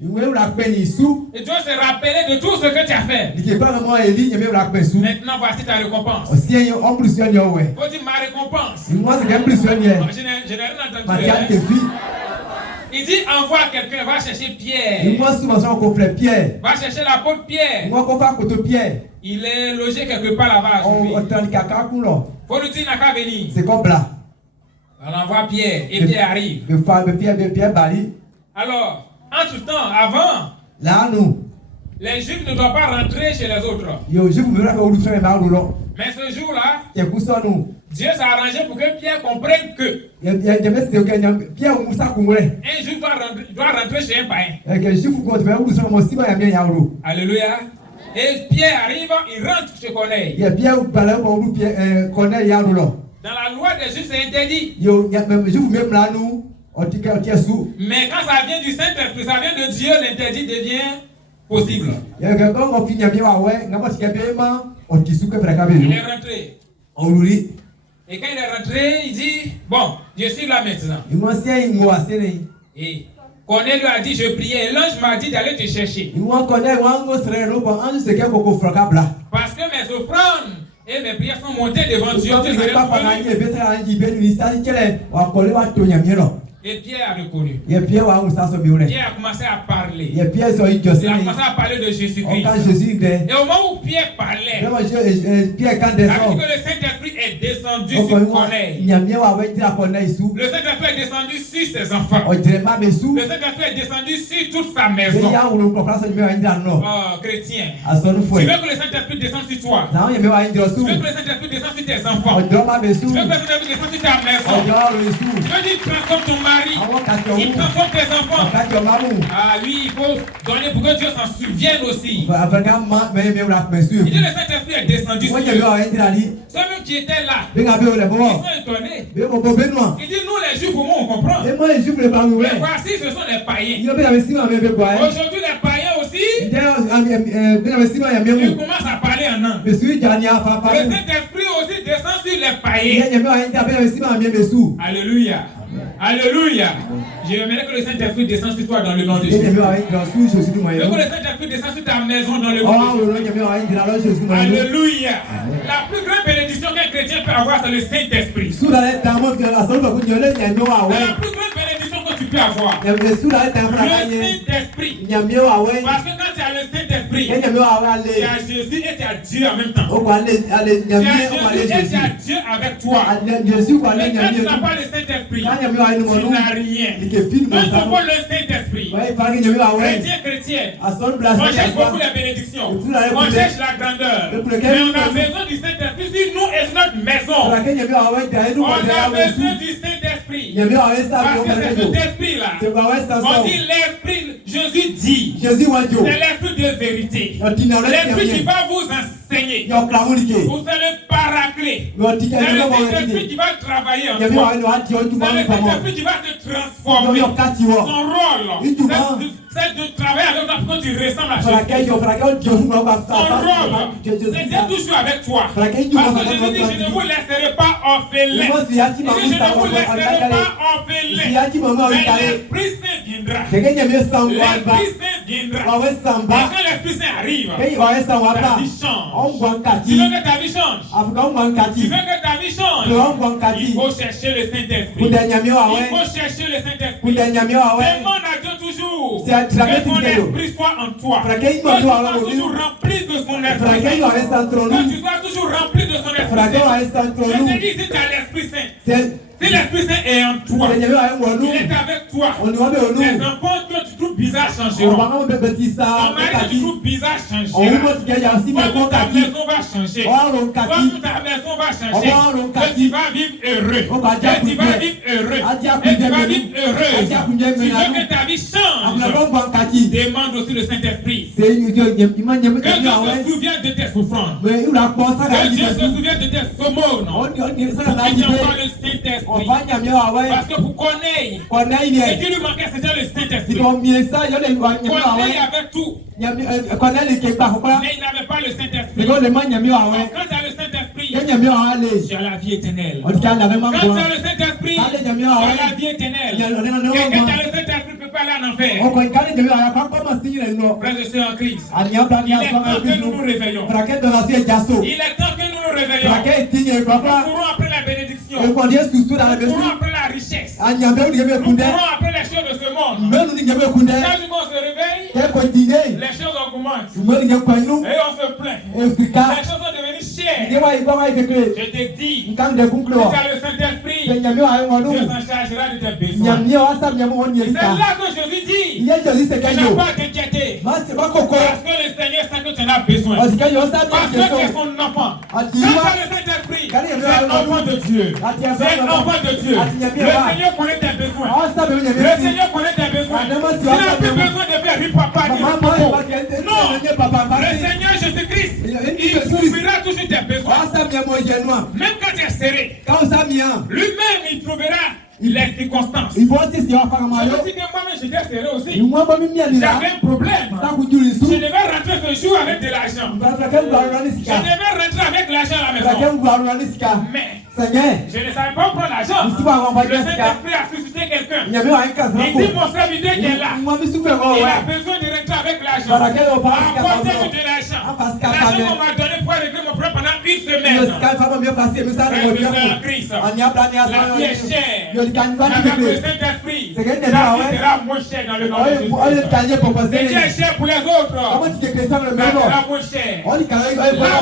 Et Dieu s'est rappelé de tout ce que tu as fait. Maintenant, voici ta récompense. Faut dire ma récompense. Je n'ai rien entendu. Il dit, envoie quelqu'un, va chercher Pierre. Va chercher l'apôtre Pierre. Il est logé quelque part là-bas. Faut lui dire, n'a qu'à venir. C'est comme là. On envoie Pierre et Pierre arrive. Alors, entre-temps, avant, là, nous, les Juifs ne doivent pas rentrer chez les autres. Mais ce jour-là, Dieu s'est arrangé pour que Pierre comprenne que un Juif doit rentrer chez un païen. Alléluia. Et Pierre arrive, il rentre chez Corneille. Dans la loi des Juifs, c'est interdit. Mais quand ça vient du Saint-Esprit, ça vient de Dieu, l'interdit devient possible. Il est rentré. Et quand il est rentré, il dit, bon, je suis là maintenant. Et Corneille lui a dit, je priais. Et l'ange m'a dit d'aller te chercher. Parce que mes offrandes et mes prières sont montées devant Dieu. Et Pierre a reconnu. Pierre a commencé à parler. Il a commencé à parler de Jésus-Christ. Et au moment où Pierre parlait, que le Saint-Esprit est descendu sur Corneille. Le Saint-Esprit est descendu sur ses enfants. Le Saint-Esprit est descendu sur toute sa maison. Oh, chrétien. Tu veux que le Saint-Esprit descende sur toi? Tu veux que le Saint-Esprit descende sur tes enfants? Tu veux que le Saint-Esprit descende sur ta maison? Tu veux qu'il transforme ton mari? Il transforme tes enfants. Ah oui, il faut donner pour que Dieu s'en souvienne aussi. Il dit le Saint-Esprit est descendu sur eux. Ceux-mêmes qui étaient là, ils sont étonnés. Il dit nous les Juifs, comment on comprend? Mais voici, ce sont les païens. Aujourd'hui les païens aussi, ils commencent à parler en langue. Le Saint-Esprit aussi descend sur les païens. Alléluia. Alléluia. J'aimerais que le Saint-Esprit descende sur toi dans le nom de Jésus. Je veux que le Saint-Esprit descende sur ta maison dans le nom de Jésus. Alléluia. La plus grande bénédiction qu'un chrétien peut avoir, c'est le Saint-Esprit. La plus grande bénédiction que tu peux avoir, le Saint-Esprit. Parce que quand tu as le Saint-Esprit, tu as Jésus et tu as Dieu en même temps. Tu as Jésus et tu as Dieu avec toi. Mais quand tu n'as pas le Saint-Esprit, tu n'as rien. Donc il faut le Saint-Esprit. Chrétien, on cherche beaucoup les bénédictions. On cherche la grandeur. Mais on a besoin du Saint-Esprit. Si nous et notre maison, on a besoin du Saint-Esprit. Parce que c'est cet esprit-là. On dit l'esprit, Jésus dit, c'est l'esprit de vérité. L'esprit qui va vous enseigner. Vous allez paracler. C'est le Saint-Esprit qui va travailler en toi. C'est le Saint-Esprit qui va te transformer. Son rôle, c'est de travailler avec toi pour que tu ressembles à Jésus. Son rôle, c'est d'être toujours avec toi. Parce que Jésus dit, je ne vous laisserai pas orphelins. Je ne vous laisserai pas orphelins. Mais l'Esprit Saint viendra. L'Esprit Saint viendra. Et quand l'Esprit Saint arrive, ta vie change. Tu veux que ta vie change? Tu veux que ta vie change? Il faut chercher le Saint-Esprit. Il faut chercher le Saint-Esprit. Demande à Dieu toujours que son esprit soit en toi. Que tu sois toujours rempli de son esprit. Que tu sois toujours rempli de son esprit. Je te dis, si tu as l'Esprit Saint, si l'Esprit Saint est en toi, il est avec toi. Les enfants que tu trouves bizarre changeront. Ton mari que tu trouves bizarre changera. Toi, ta maison va changer. Toi, ta maison va changer. Et tu vas vivre heureux. Et tu vas vivre heureux. Et tu vas vivre heureux. Tu veux que ta vie change. Demande aussi le Saint-Esprit. Que Dieu se souvienne de tes souffrances. Que Dieu se souvienne de tes aumônes. Pour qu'il t'envoie le Saint-Esprit. Parce que pour Corneille, ce qui lui manquait, c'était le Saint-Esprit. Corneille avait tout. Mais il n'avait pas le Saint-Esprit. Quand tu as le Saint-Esprit, tu as la vie éternelle. Quand tu as le Saint-Esprit, tu as la vie éternelle. Quelqu'un qui a le Saint-Esprit ne peut pas aller en enfer. Frères et sœurs en Christ, il est temps que nous nous réveillons. Il est temps que nous nous réveillons. Nous courons après la bénédiction. Nous courons après la richesse. Nous courons après les choses de ce monde. Quand on se réveille, les choses augmentent. Et on se plaint. Les choses sont devenues chères. Je te dis, si tu as le Saint-Esprit, Dieu s'en chargera de tes besoins. C'est là que Jésus dit, tu n'as pas à t'inquiéter. Parce que le Seigneur sait que tu en as besoin. Parce que tu es son enfant. Quand tu as le Saint-Esprit, tu es enfant de Dieu. Tu es enfant de Dieu. Le Seigneur connaît tes besoins. Le Seigneur connaît tes besoins. Tu n'as plus besoin de faire oui papa, non. Le Seigneur Jésus-Christ, il couvrira toujours tes besoins. Même quand tu es serré, lui-même il trouvera les circonstances. Je me dis que moi-même j'étais serré aussi. J'avais un problème. Je devais rentrer ce jour avec de l'argent. Je devais rentrer avec l'argent à la maison. Mais je ne savais pas prendre l'argent. Le Saint-Esprit a suscité quelqu'un. Il dit mon serviteur qui est là. Il a besoin de rentrer avec l'argent. Apportez-moi de l'argent. L'argent qu'on m'a donné pour régler mon problème pendant une semaine. La vie est chère. Avec le Saint-Esprit, la vie sera moins chère dans le nom de Jésus. C'est cher pour les autres. Ça sera moins cher. Là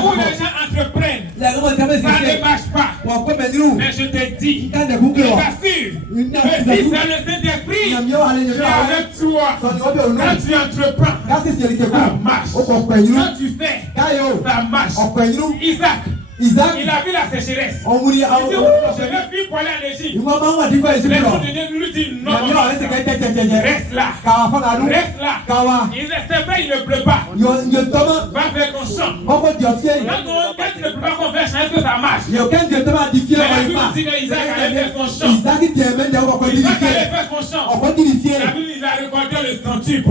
où les gens entreprennent, ça ne marche pas. Mais je te dis, je t'assure, que si c'est le Saint-Esprit qui est avec toi, quand tu entreprends, ça marche. Quand tu fais, ça marche. Isaac, il a vu la sécheresse. Il dit, je vais fuir pour aller en Égypte. Les gens lui disent non, reste là. Reste là. C'est vrai, il ne pleut pas. Va faire ton champ. Quand il ne pleut pas qu'on fait champ, est-ce que ça marche? Mais la Bible dit que Isaac allait faire son champ. Isaac allait faire son champ. La Bible, il a récolté le centuple.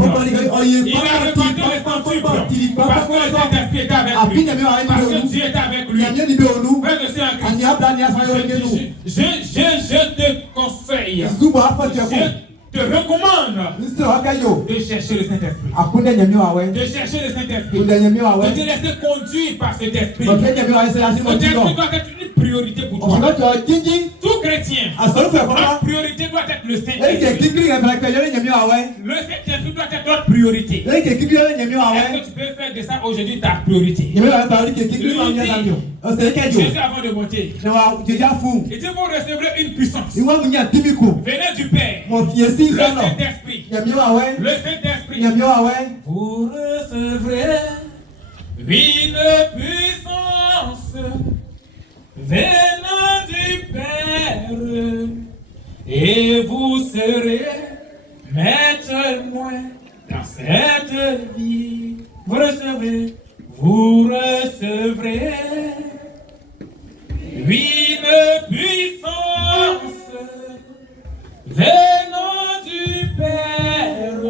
Il a récolté le centuple. Parce que le Saint-Esprit était avec lui. Parce que Dieu était avec lui. Je te conseille, je te recommande de chercher le Saint-Esprit. De chercher le Saint-Esprit. De te laisser conduire par cet esprit. Cet esprit doit être une priorité pour toi. Tout chrétien, notre priorité doit être le Saint-Esprit. Le Saint-Esprit doit être notre priorité. Est-ce que tu peux faire de ça aujourd'hui ta priorité? Jésus avant de monter, il dit vous recevrez une puissance venant du Père, le Saint-Esprit. Le Saint-Esprit, vous recevrez une puissance venant du Père et vous serez maître témoin dans cette vie. Vous recevrez une puissance venant du Père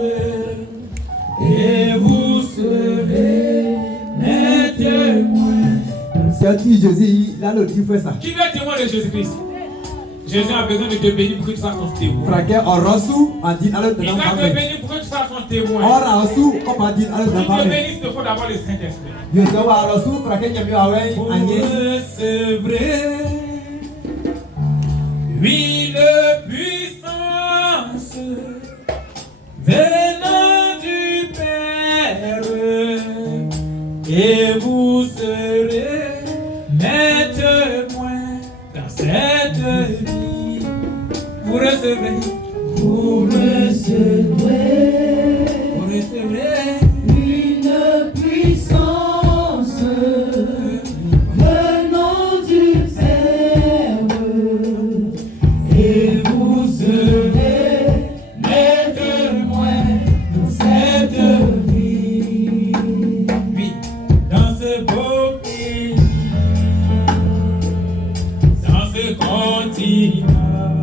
et vous serez mes témoins. Qui veut témoin de Jésus-Christ? Jésus a besoin de te bénir pour que tu sois son témoin. Il va te bénir pour que tu sois son témoin. Pour te bénir, il te faut d'abord le Saint-Esprit. Vous recevrez une puissance venant du Père et vous serez mes témoins dans cette vie. Vous recevrez une puissance venant du Père et vous serez mes témoins dans cette vie. Oui, dans ce beau pays, dans ce continent,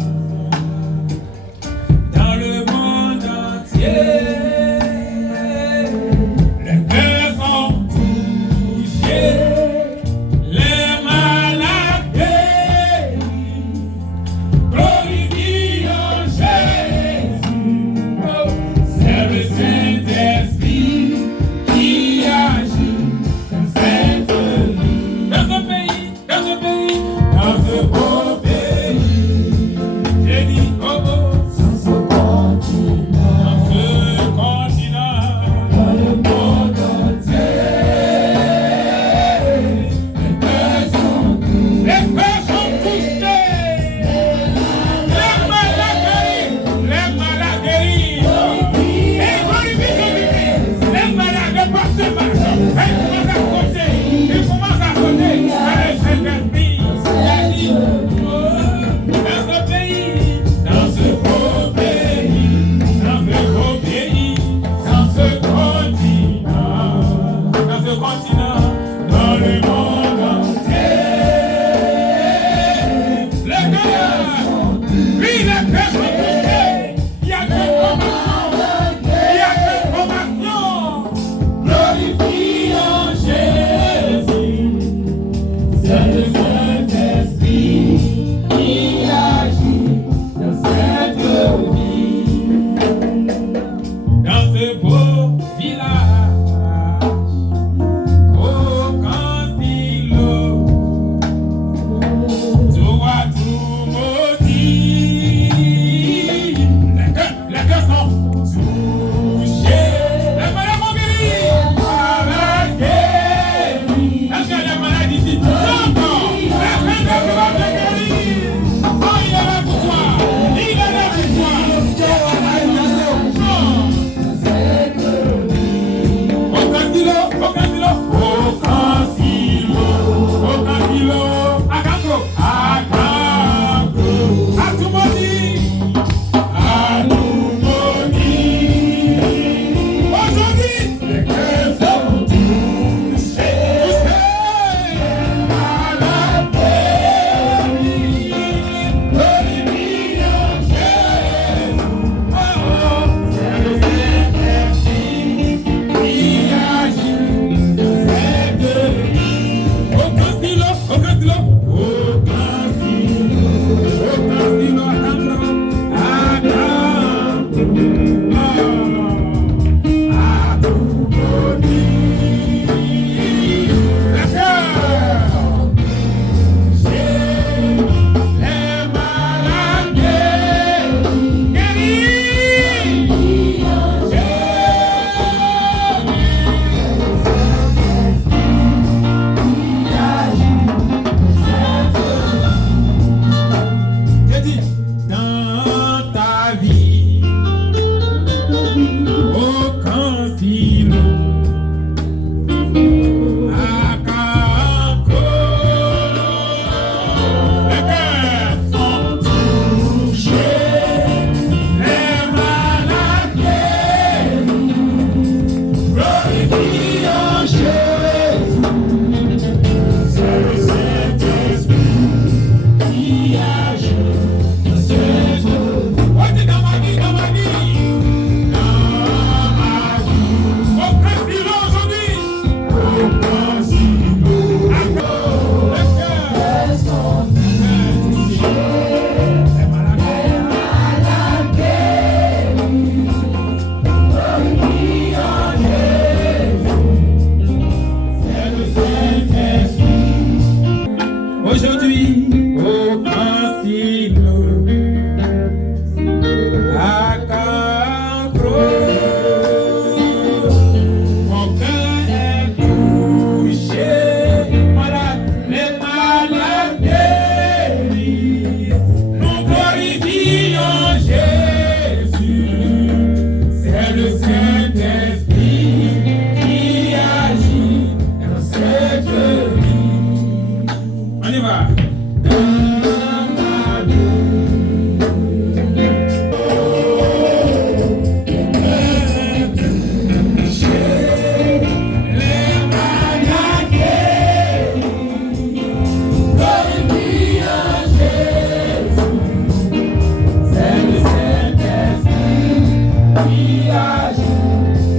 qui agit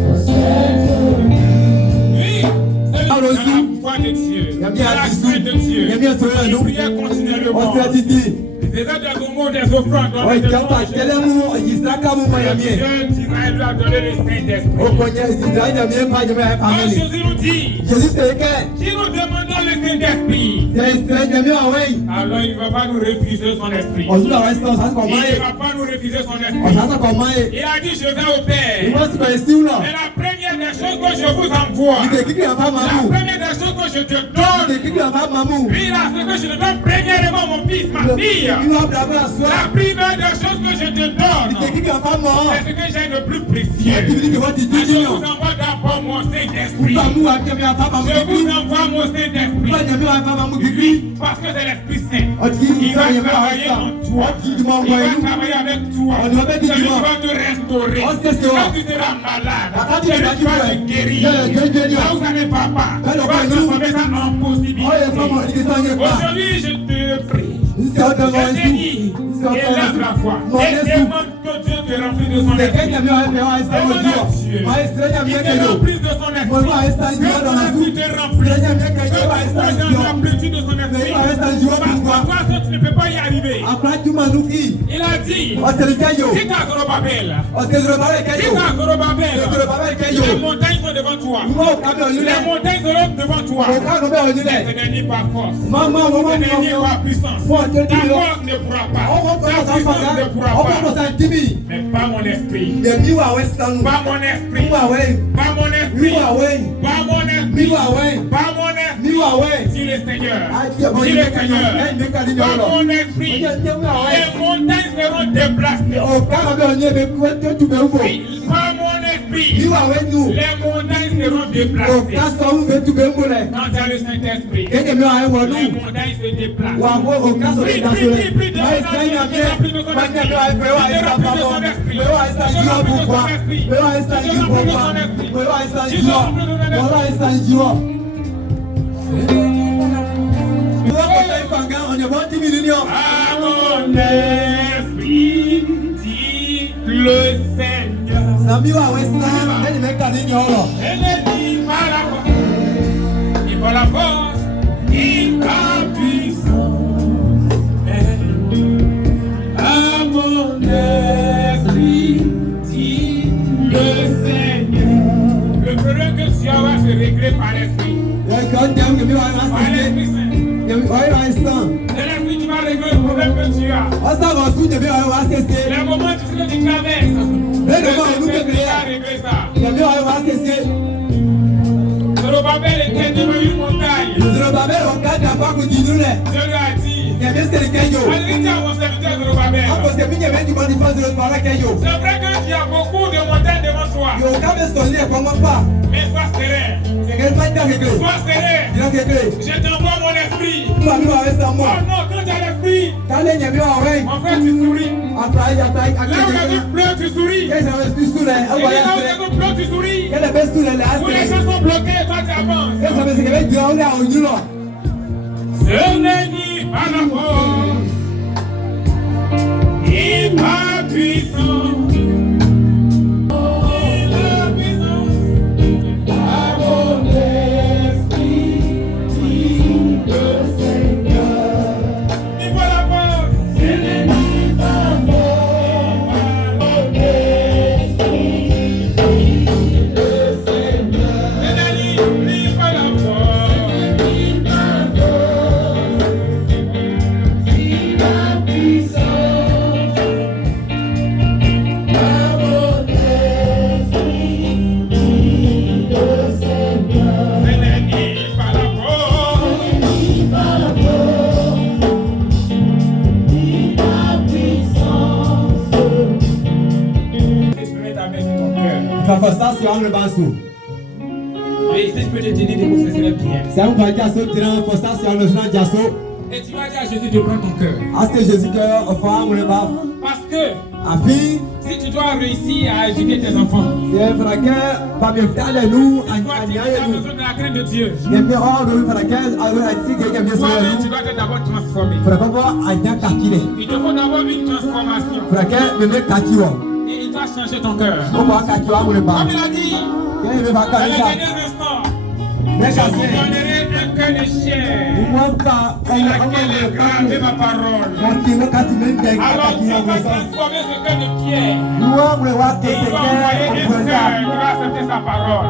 dans cette vie. Oui, c'est la foi de Dieu. C'est la crainte de Dieu. Il priait continuellement. Les aumônes des offrandes dans les Dieu d'Israël lui a donné le Saint-Esprit. Quand Jésus nous dit, si nous demandons le Saint-Esprit, alors il ne va pas nous refuser son esprit. Il ne va pas nous refuser son esprit. Il a dit, je vais au Père. Et la première des choses que je vous envoie, la première des choses que je te donne, lui là, c'est que je te donne premièrement mon fils, ma fille. La première des choses que je te donne, c'est ce que j'ai le plus précieux. Je vous envoie d'abord mon Saint-Esprit. Je vous envoie mon Saint-Esprit. Oui, parce que c'est l'Esprit Saint. Il va travailler en toi. Il va travailler avec toi. Celui qui va te restaurer. Quand tu seras malade, celui qui va te guérir. Là où ça n'est pas, tu vas transformer ça en possibilité. Aujourd'hui, je te prie. Je te dis, élève la foi. Et demande que Dieu te remplisse de son esprit. Demande à Dieu. Il te remplisse de son esprit. Que son esprit te remplisse. Que tu sois dans la plénitude de son esprit. Parce que toi, tu ne peux pas y arriver. Il a dit, si tu as Zorobabel, les montagnes sont devant toi. Les montagnes seront devant toi. Mais ce n'est ni par force, ce n'est ni par puissance. Ta force ne pourra pas. Ta puissance ne pourra pas. Mais pas mon esprit. Pas mon esprit. Pas mon esprit. Pas mon esprit. Pas mon esprit. Dis le Seigneur. Dis le Seigneur. Pas mon esprit. Les montagnes seront déplacées. Pas mon esprit. Les montagnes seront déplacées. Quand tu as le Saint-Esprit, les montagnes se déplacent. Prie à mon esprit, dit le Seigneur. Elle est dit par la force, il par la force, il par puissance. À mon esprit, dit le Seigneur. Le problème que tu as va se régler par l'esprit. Par l'esprit Saint. C'est l'esprit qui va régler le problème que tu as. Les moments que tu traverses, l'esprit va régler ça. Zorobabel était devant une montagne. Dieu lui a dit, allez dire à mon serviteur Zorobabel, c'est vrai que tu as beaucoup de montagnes devant toi. Mais sois serein. Sois serein. Je t'envoie mon esprit. Oh non, quand tu as l'esprit, mon frère, tu souris. Là où la vie pleure, tu souris. Et là où la vie pleure, tu souris. Où les choses sont bloquées, toi tu avances. Ce n'est ni par la force, ni par puissance. Oui, si je peux te tenir debout, ce serait bien. Et tu vas dire à Jésus de prendre ton cœur. Parce que si tu dois réussir à éduquer tes enfants, tu as besoin de la crainte de Dieu. Toi-même, tu dois être d'abord transformé. Il te faut d'abord une transformation. Et il doit changer ton cœur. Comme il a dit, dans les derniers instants, je vous donnerai un cœur de chair sur laquelle est gravée ma parole. Alors Dieu va transformer ce cœur de pierre. Il va envoyer un cœur qui va accepter sa parole.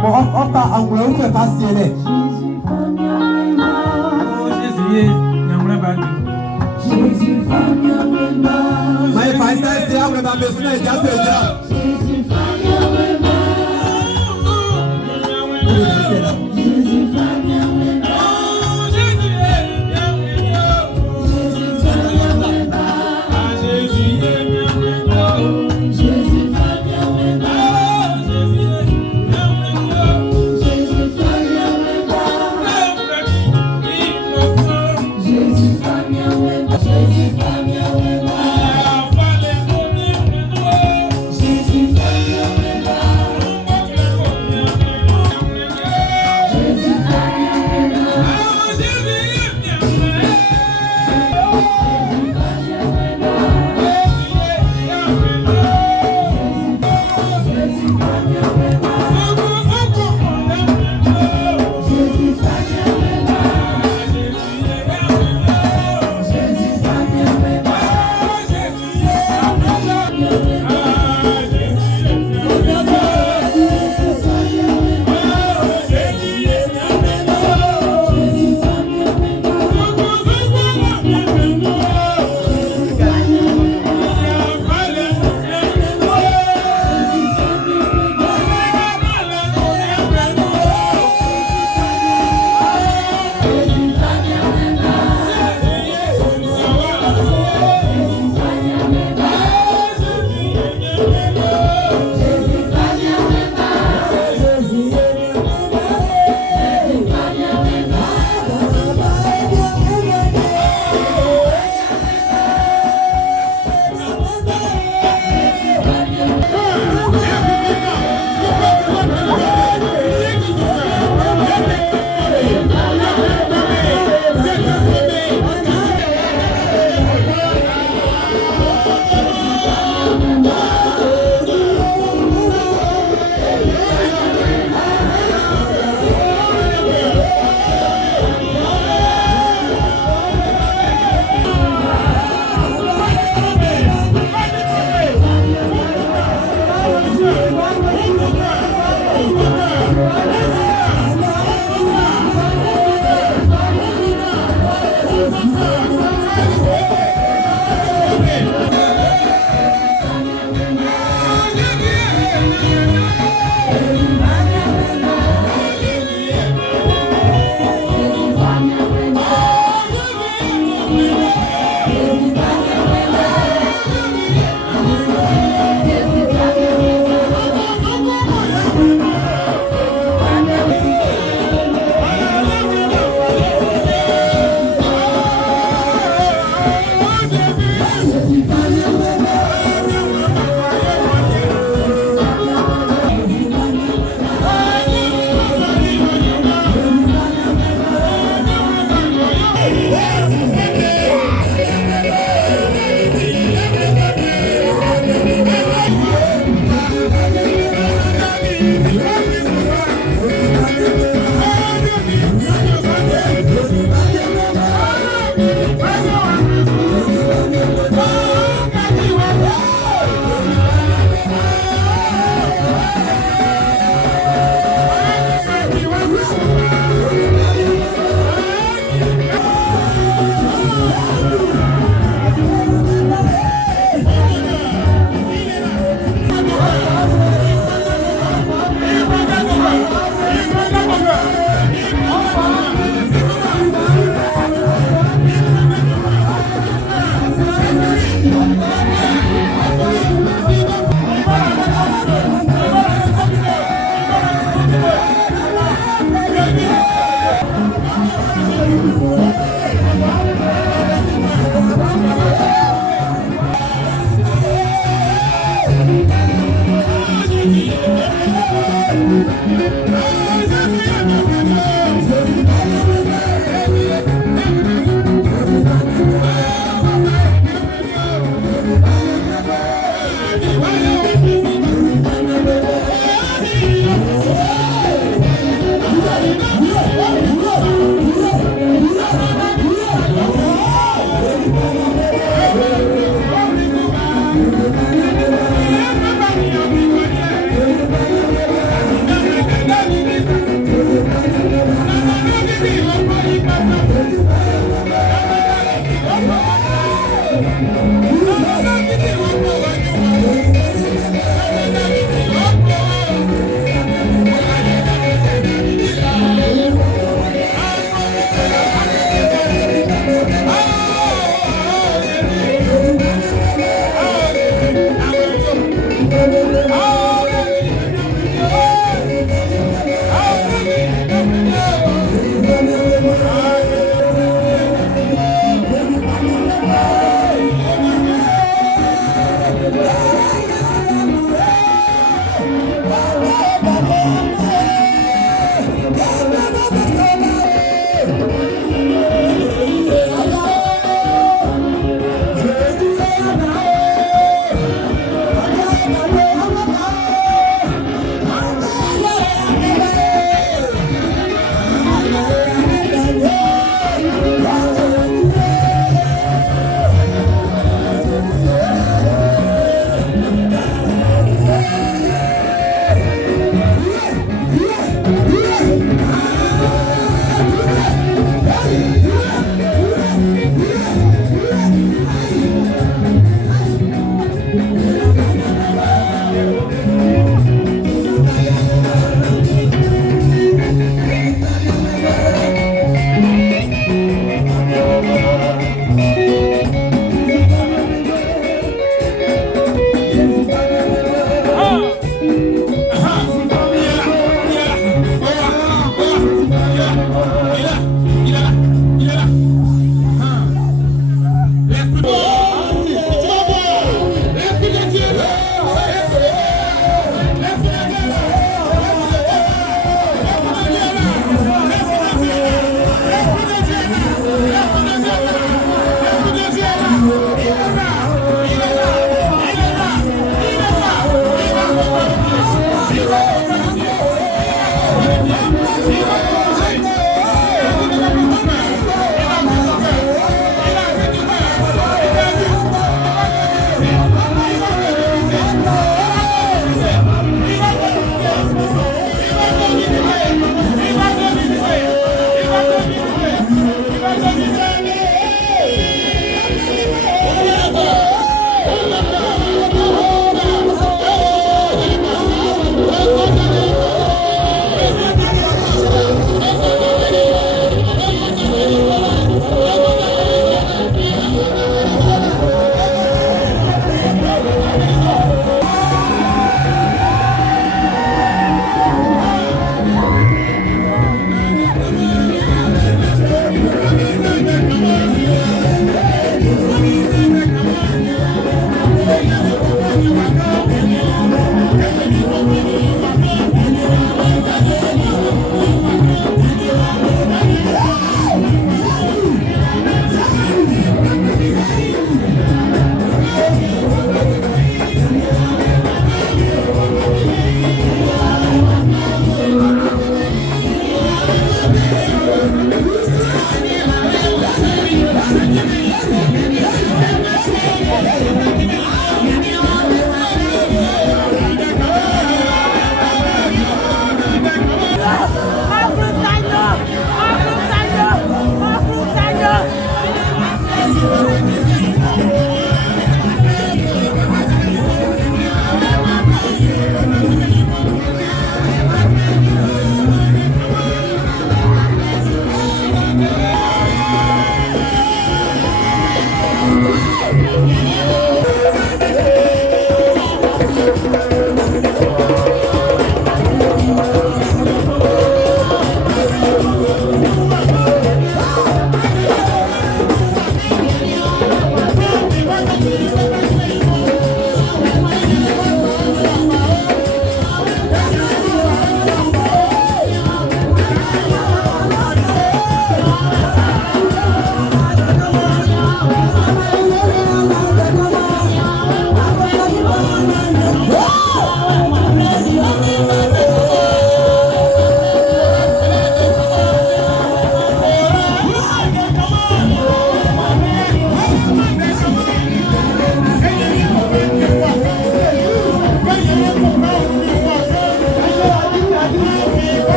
Jésus,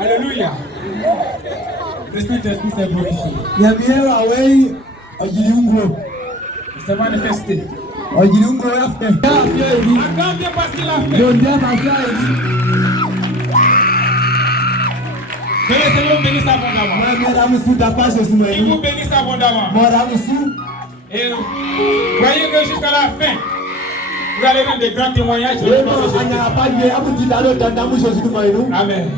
Alléluia. L'Esprit s'est glorifié. Nyamiero awei ojiliungo. Il s'est manifesté. Ojiliungo yafe. Acclame Dieu parce qu'il a fait. Ndio mafia hivi. Que le Seigneur bénisse abondamment. Madame Souda passe Il sumai. vous bénisse abondamment. Madame Sou. Et croyez que jusqu'à la fin, vous allez rendre des grands témoignages. Anya apanje abudila lo dandamu sosuma inu. Amen.